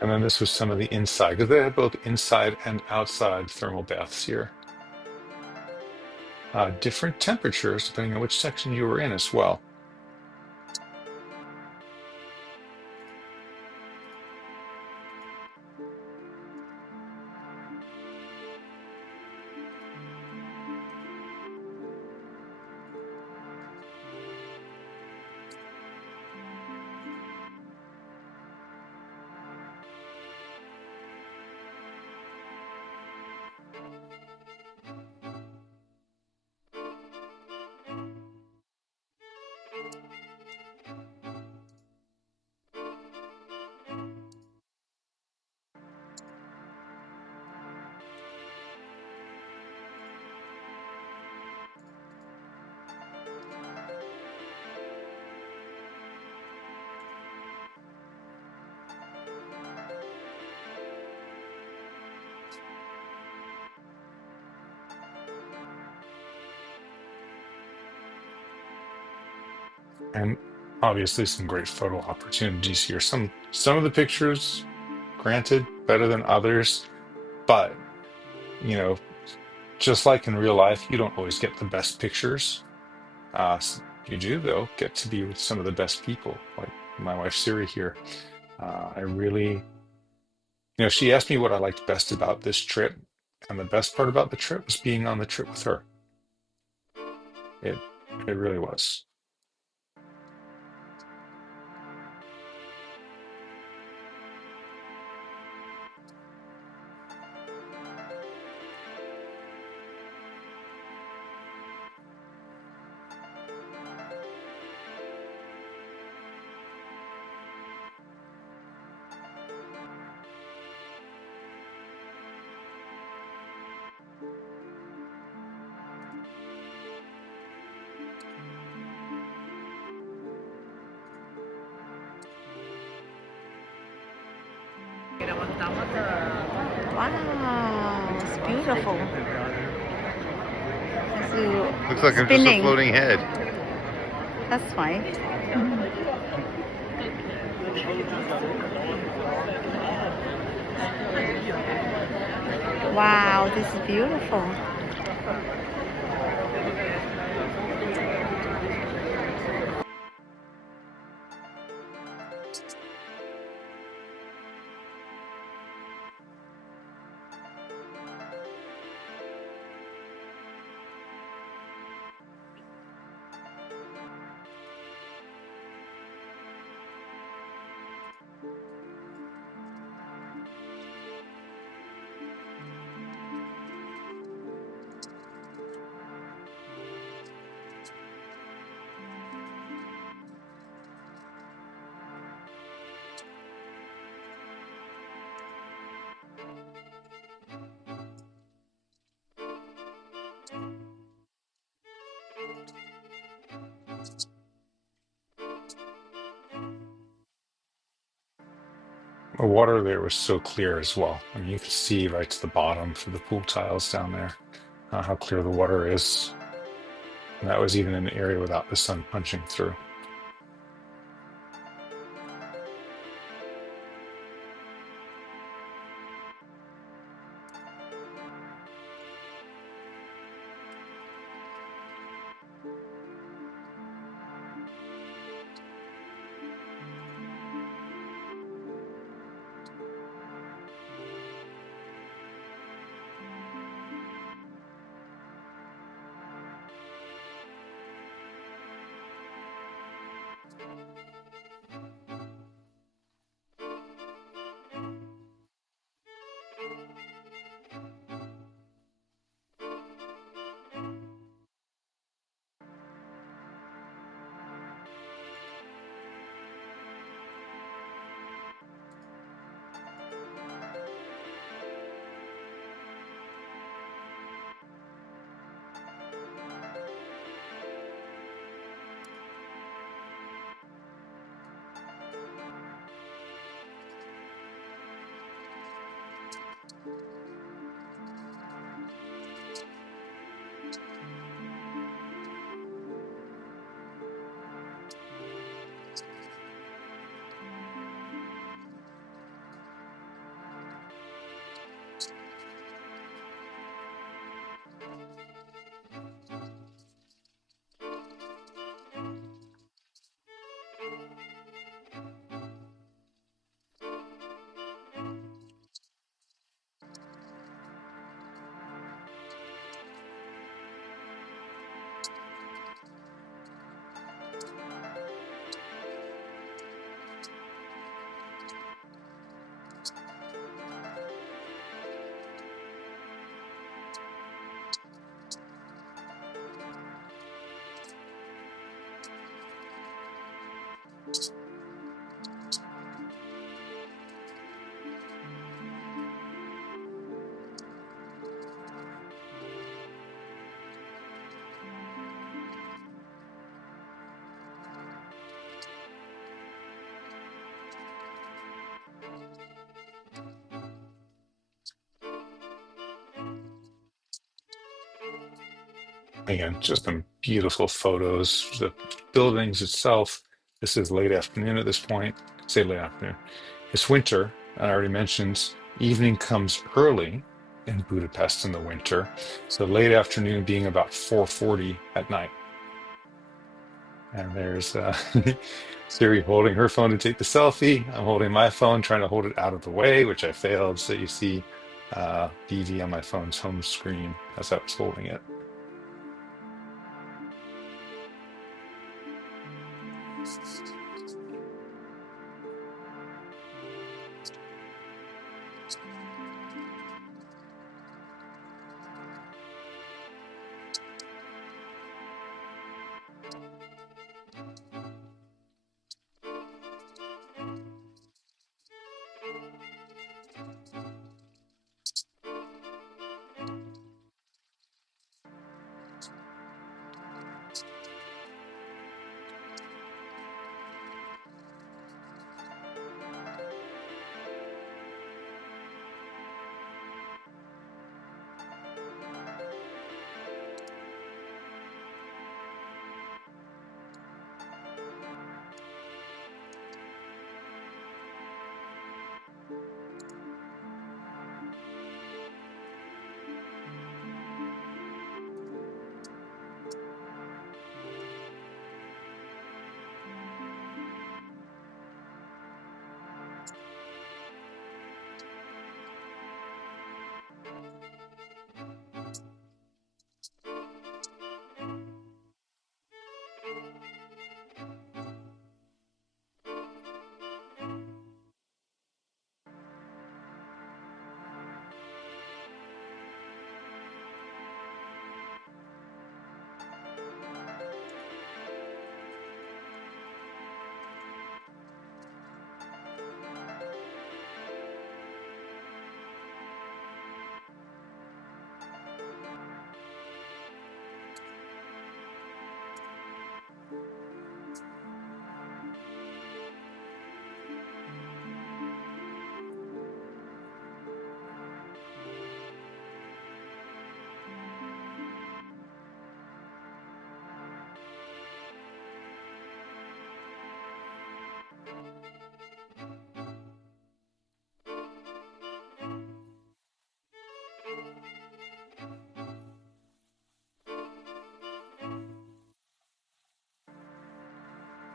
And then this was some of the inside, because they have both inside and outside thermal baths here. Different temperatures depending on which section you were in as well. And obviously some great photo opportunities here. Some of the pictures, granted, better than others, but you know, just like in real life, you don't always get the best pictures. You do, though, get to be with some of the best people, like my wife Siri here. I really, she asked me what I liked best about this trip, and the best part about the trip was being on the trip with her. It really was. Wow, it's beautiful. Looks like I'm just a floating head. That's fine. Wow, this is beautiful. the water there was so clear as well. I mean, you could see right to the bottom for the pool tiles down there, how clear the water is. And that was even in an area without the sun punching through. Again, just some beautiful photos. The buildings itself. This is late afternoon at this point. Say late afternoon. It's winter. I already mentioned evening comes early in Budapest in the winter. So late afternoon being about 4:40 at night. And there's Siri holding her phone to take the selfie. I'm holding my phone, trying to hold it out of the way, which I failed. So you see BV on my phone's home screen as I was holding it.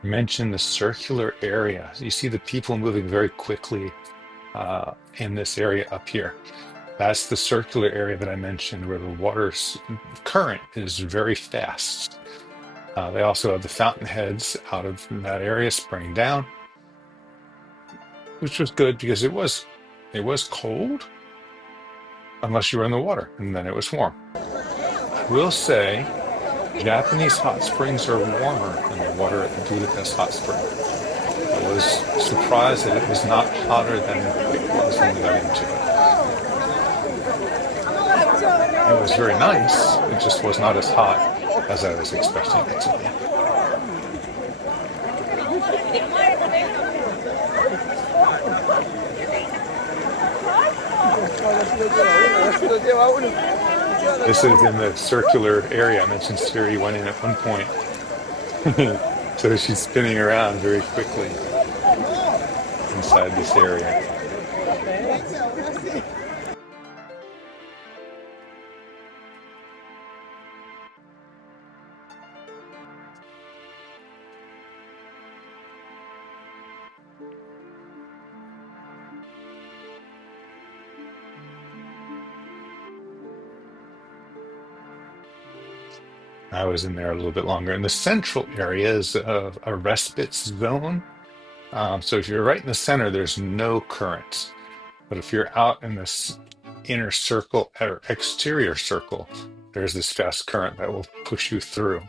mention the circular area. You see the people moving very quickly in this area up here. That's the circular area that I mentioned where the current is very fast. They also have the fountainheads out of that area spraying down, which was good because it was cold unless you were in the water, and then it was warm. I will say Japanese hot springs are warmer than the water at the Budapest hot spring. I was surprised that it was not hotter than it was when we got into it. It was very nice. It just was not as hot as I was expecting it to be. This is in the circular area. I mentioned Siri went in at one point. So she's spinning around very quickly inside this area. I was in there a little bit longer. And the central area is a respite zone. So if you're right in the center, there's no current. But if you're out in this inner circle or exterior circle, there's this fast current that will push you through.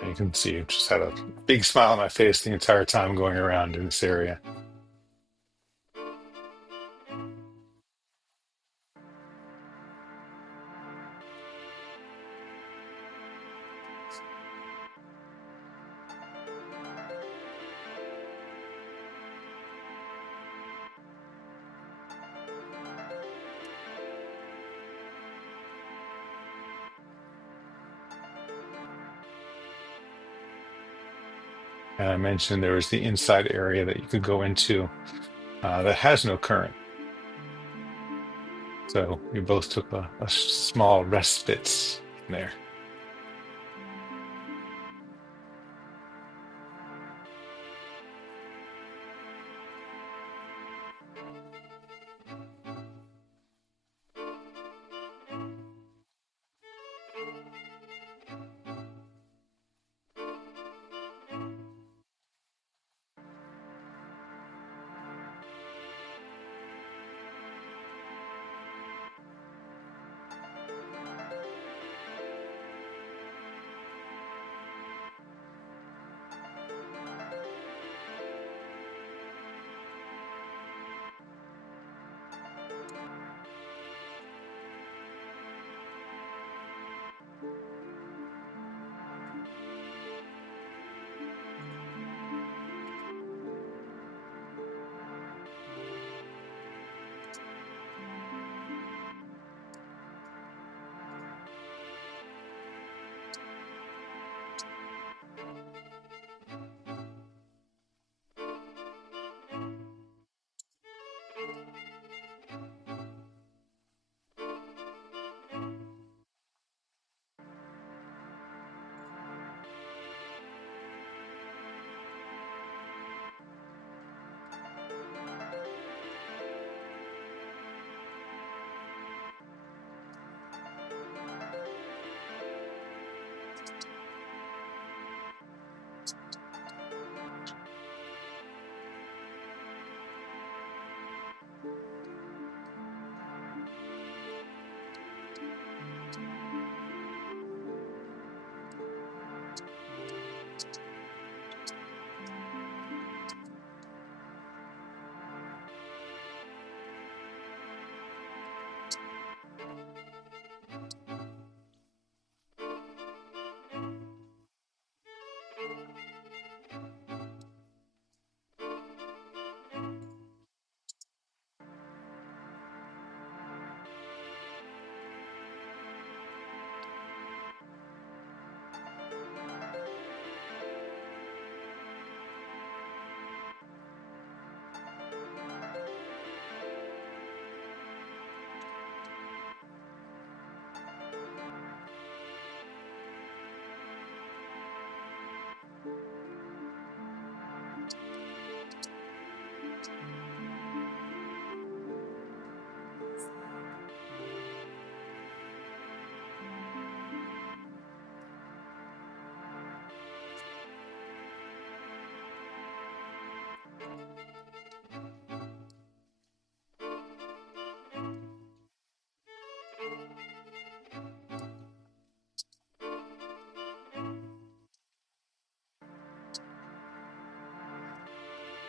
And you can see I just had a big smile on my face the entire time going around in this area. And I mentioned there was the inside area that you could go into that has no current. So we both took a small respite in there.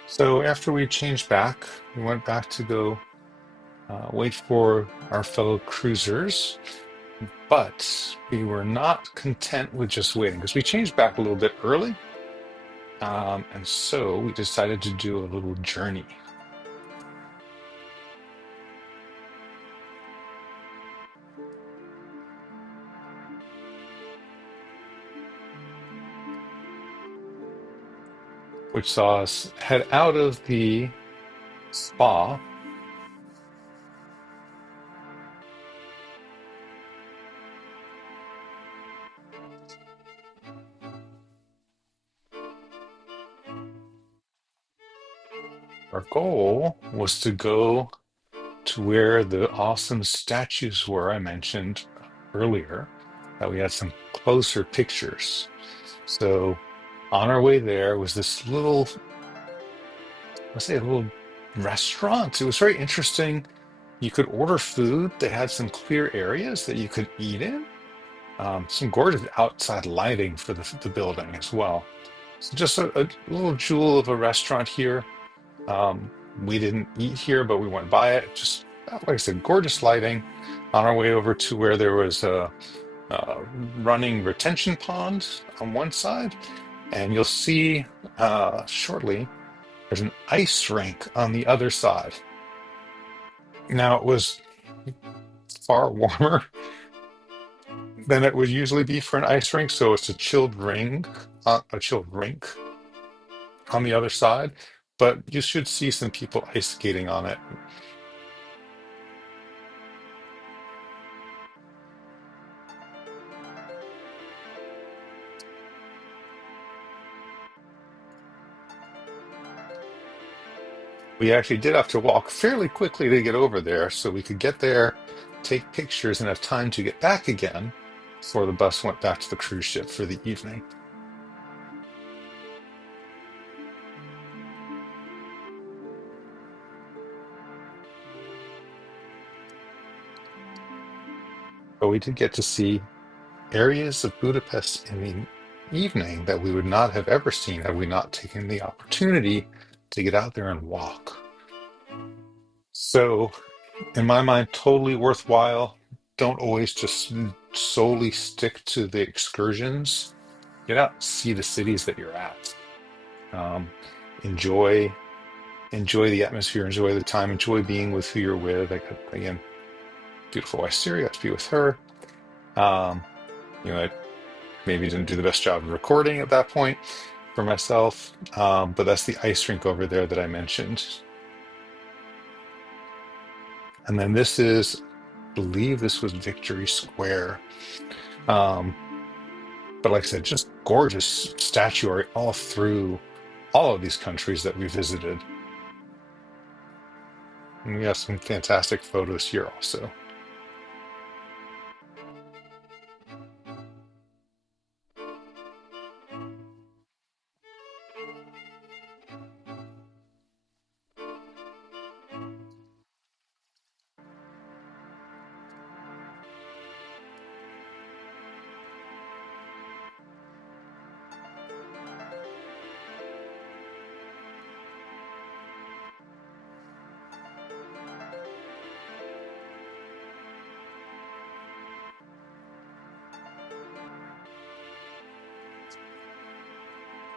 So after we changed back, we went back to go wait for our fellow cruisers, but we were not content with just waiting because we changed back a little bit early. And so we decided to do a little journey, which saw us head out of the spa. Our goal was to go to where the awesome statues were I mentioned earlier, that we had some closer pictures. So on our way there was this little, let's say, a little restaurant. It was very interesting. You could order food. They had some clear areas that you could eat in. Some gorgeous outside lighting for the building as well. So just a little jewel of a restaurant here. We didn't eat here, but we went by it. Just like I said, gorgeous lighting. On our way over to where there was a running retention pond on one side, and you'll see shortly there's an ice rink on the other side. Now it was far warmer than it would usually be for an ice rink, so it's a chilled rink on the other side. But you should see some people ice skating on it. We actually did have to walk fairly quickly to get over there, so we could get there, take pictures, and have time to get back again before the bus went back to the cruise ship for the evening. But we did get to see areas of Budapest in the evening that we would not have ever seen had we not taken the opportunity to get out there and walk. So, in my mind, totally worthwhile. Don't always just solely stick to the excursions. Get out and see the cities that you're at. Um, enjoy enjoy the atmosphere, enjoy the time, enjoy being with who you're with. I got, again, beautiful wife Siri, got to be with her. Um, I maybe didn't do the best job of recording at that point for myself, but that's the ice rink over there that I mentioned. And then this is, I believe this was Victory Square. Um, but like I said, just gorgeous statuary all through all of these countries that we visited. And we have some fantastic photos here also.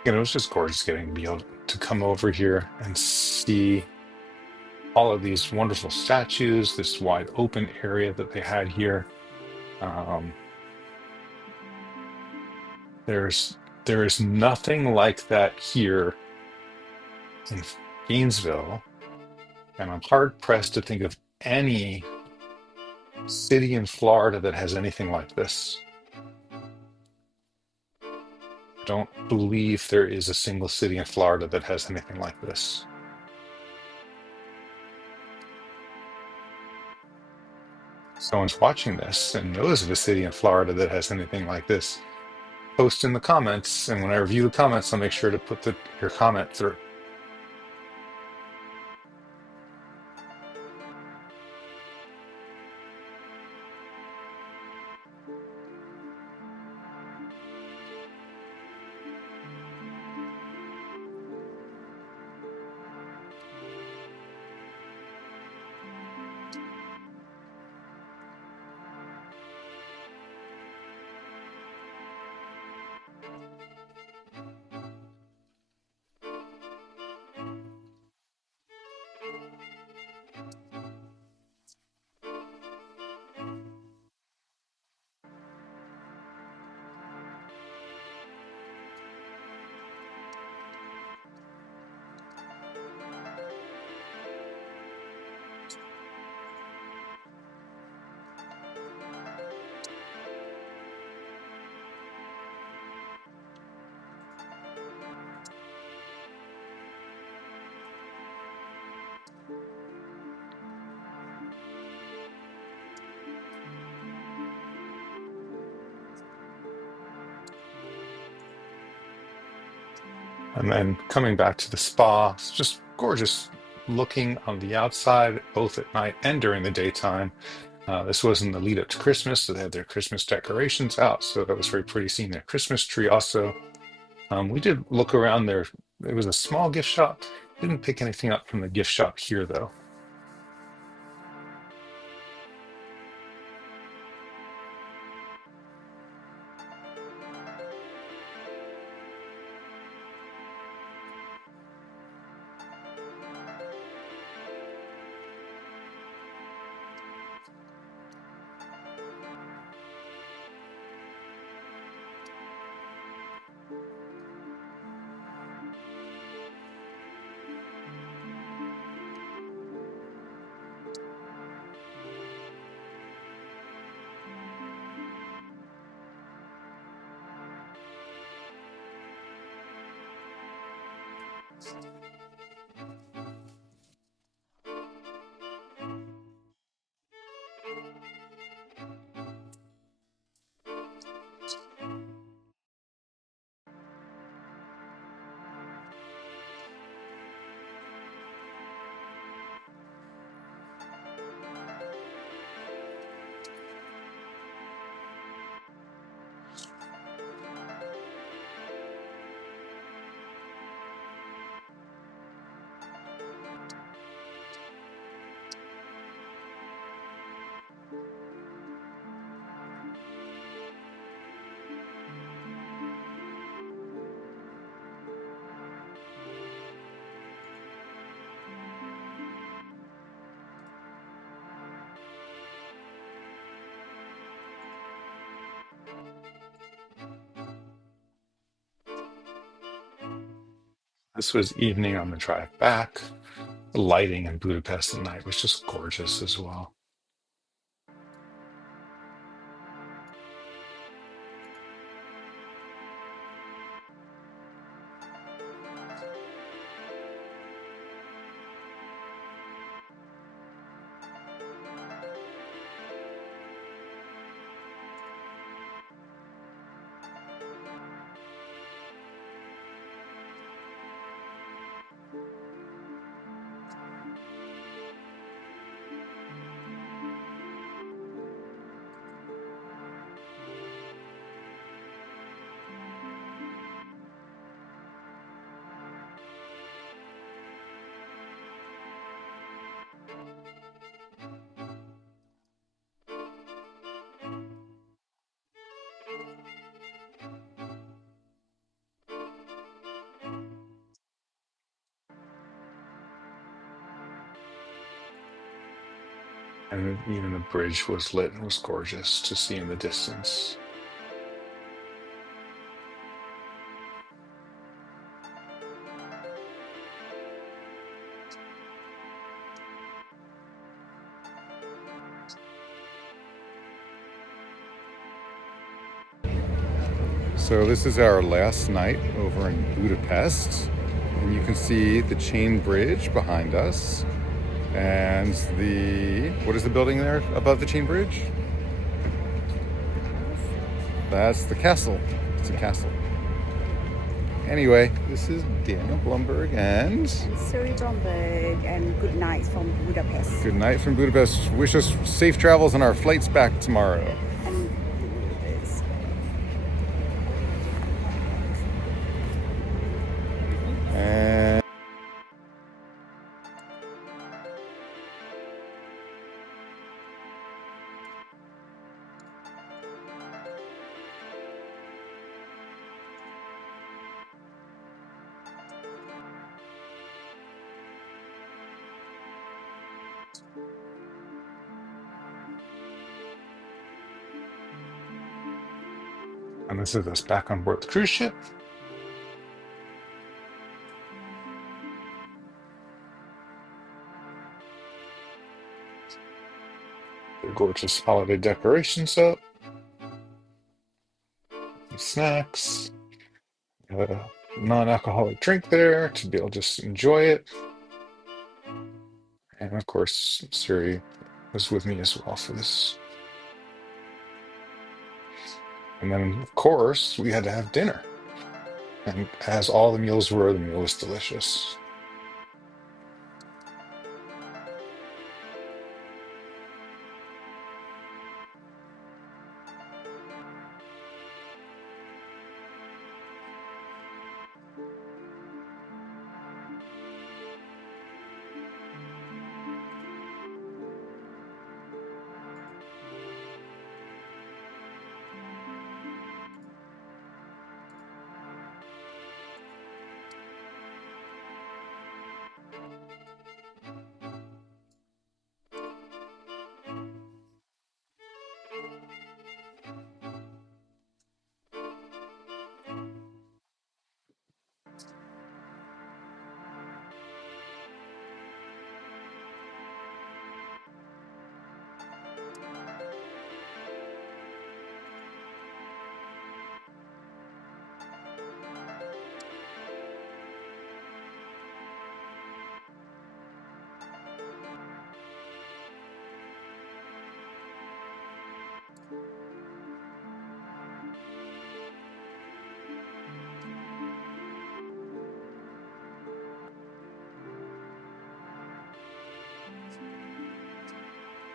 It was just gorgeous getting to be able to come over here and see all of these wonderful statues, this wide open area that they had here. Um, there is nothing like that here in Gainesville, and I'm hard pressed to think of any city in Florida that has anything like this. I don't believe there is a single city in Florida that has anything like this. Someone's watching this and knows of a city in Florida that has anything like this, post in the comments, and when I review the comments, I'll make sure to put your comment through. And then coming back to the spa, it's just gorgeous looking on the outside, both at night and during the daytime. This was in the lead up to Christmas, so they had their Christmas decorations out. So that was very pretty seeing their Christmas tree also. We did look around there. It was a small gift shop. Didn't pick anything up from the gift shop here, though. This was evening on the drive back. The lighting in Budapest at night was just gorgeous as well. And even the bridge was lit and was gorgeous to see in the distance. So this is our last night over in Budapest, and you can see the chain bridge behind us, and what is the building there above the chain bridge? That's the castle. It's a castle. Anyway, this is Daniel Blumberg and Suri Bromberg, and good night from Budapest. good night from Budapest. Wish us safe travels on our flights back tomorrow. And And And this is us back on board the cruise ship. The gorgeous holiday decorations up, some snacks, a non-alcoholic drink there to be able to just enjoy it. And of course, Siri was with me as well for this. And then, of course, we had to have dinner. And as all the meals were, the meal was delicious.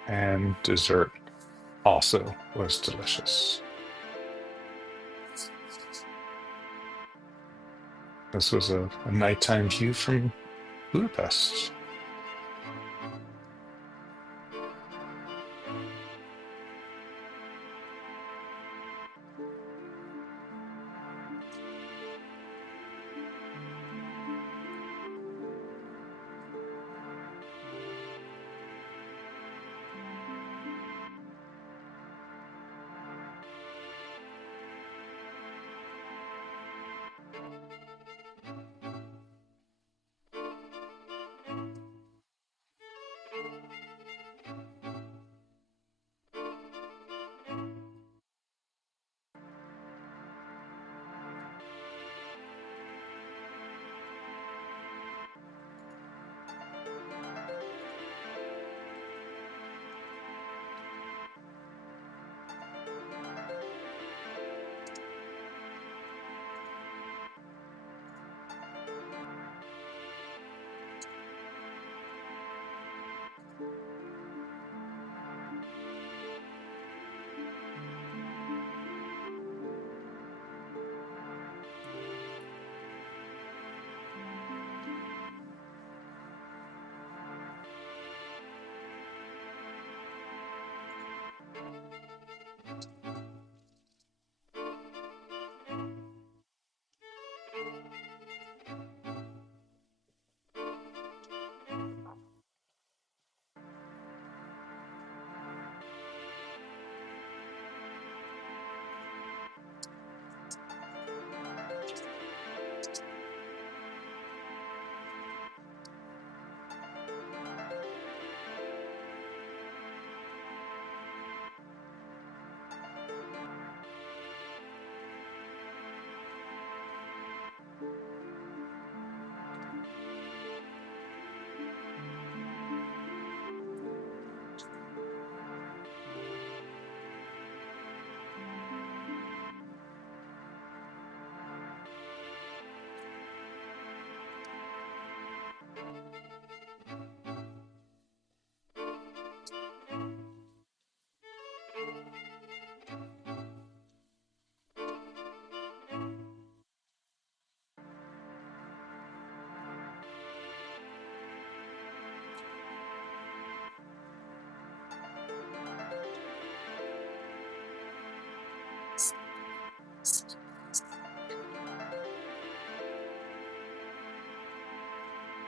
And dessert also was delicious. This was a nighttime view from Budapest.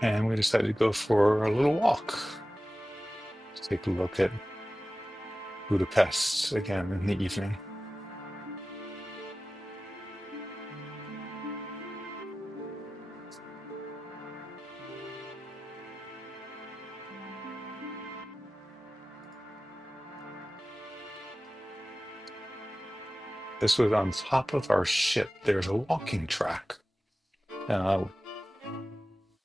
And we decided to go for a little walk. take a look at Budapest again in the evening. This was on top of our ship. There's a walking track, uh,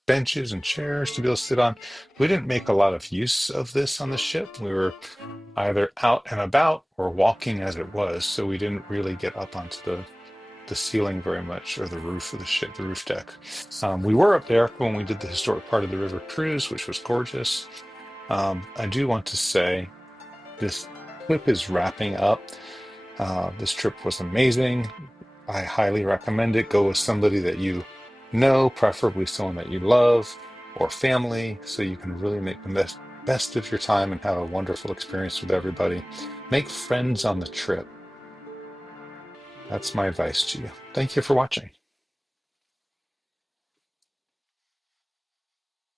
benches and chairs to be able to sit on. We didn't make a lot of use of this on the ship. We were either out and about or walking as it was, so we didn't really get up onto the ceiling very much, or the roof of the ship, the roof deck. We were up there when we did the historic part of the river cruise, which was gorgeous. I do want to say this clip is wrapping up. This trip was amazing. I highly recommend it. Go with somebody that you know, preferably someone that you love, or family, so you can really make the best of your time and have a wonderful experience with everybody. Make friends on the trip. That's my advice to you. Thank you for watching.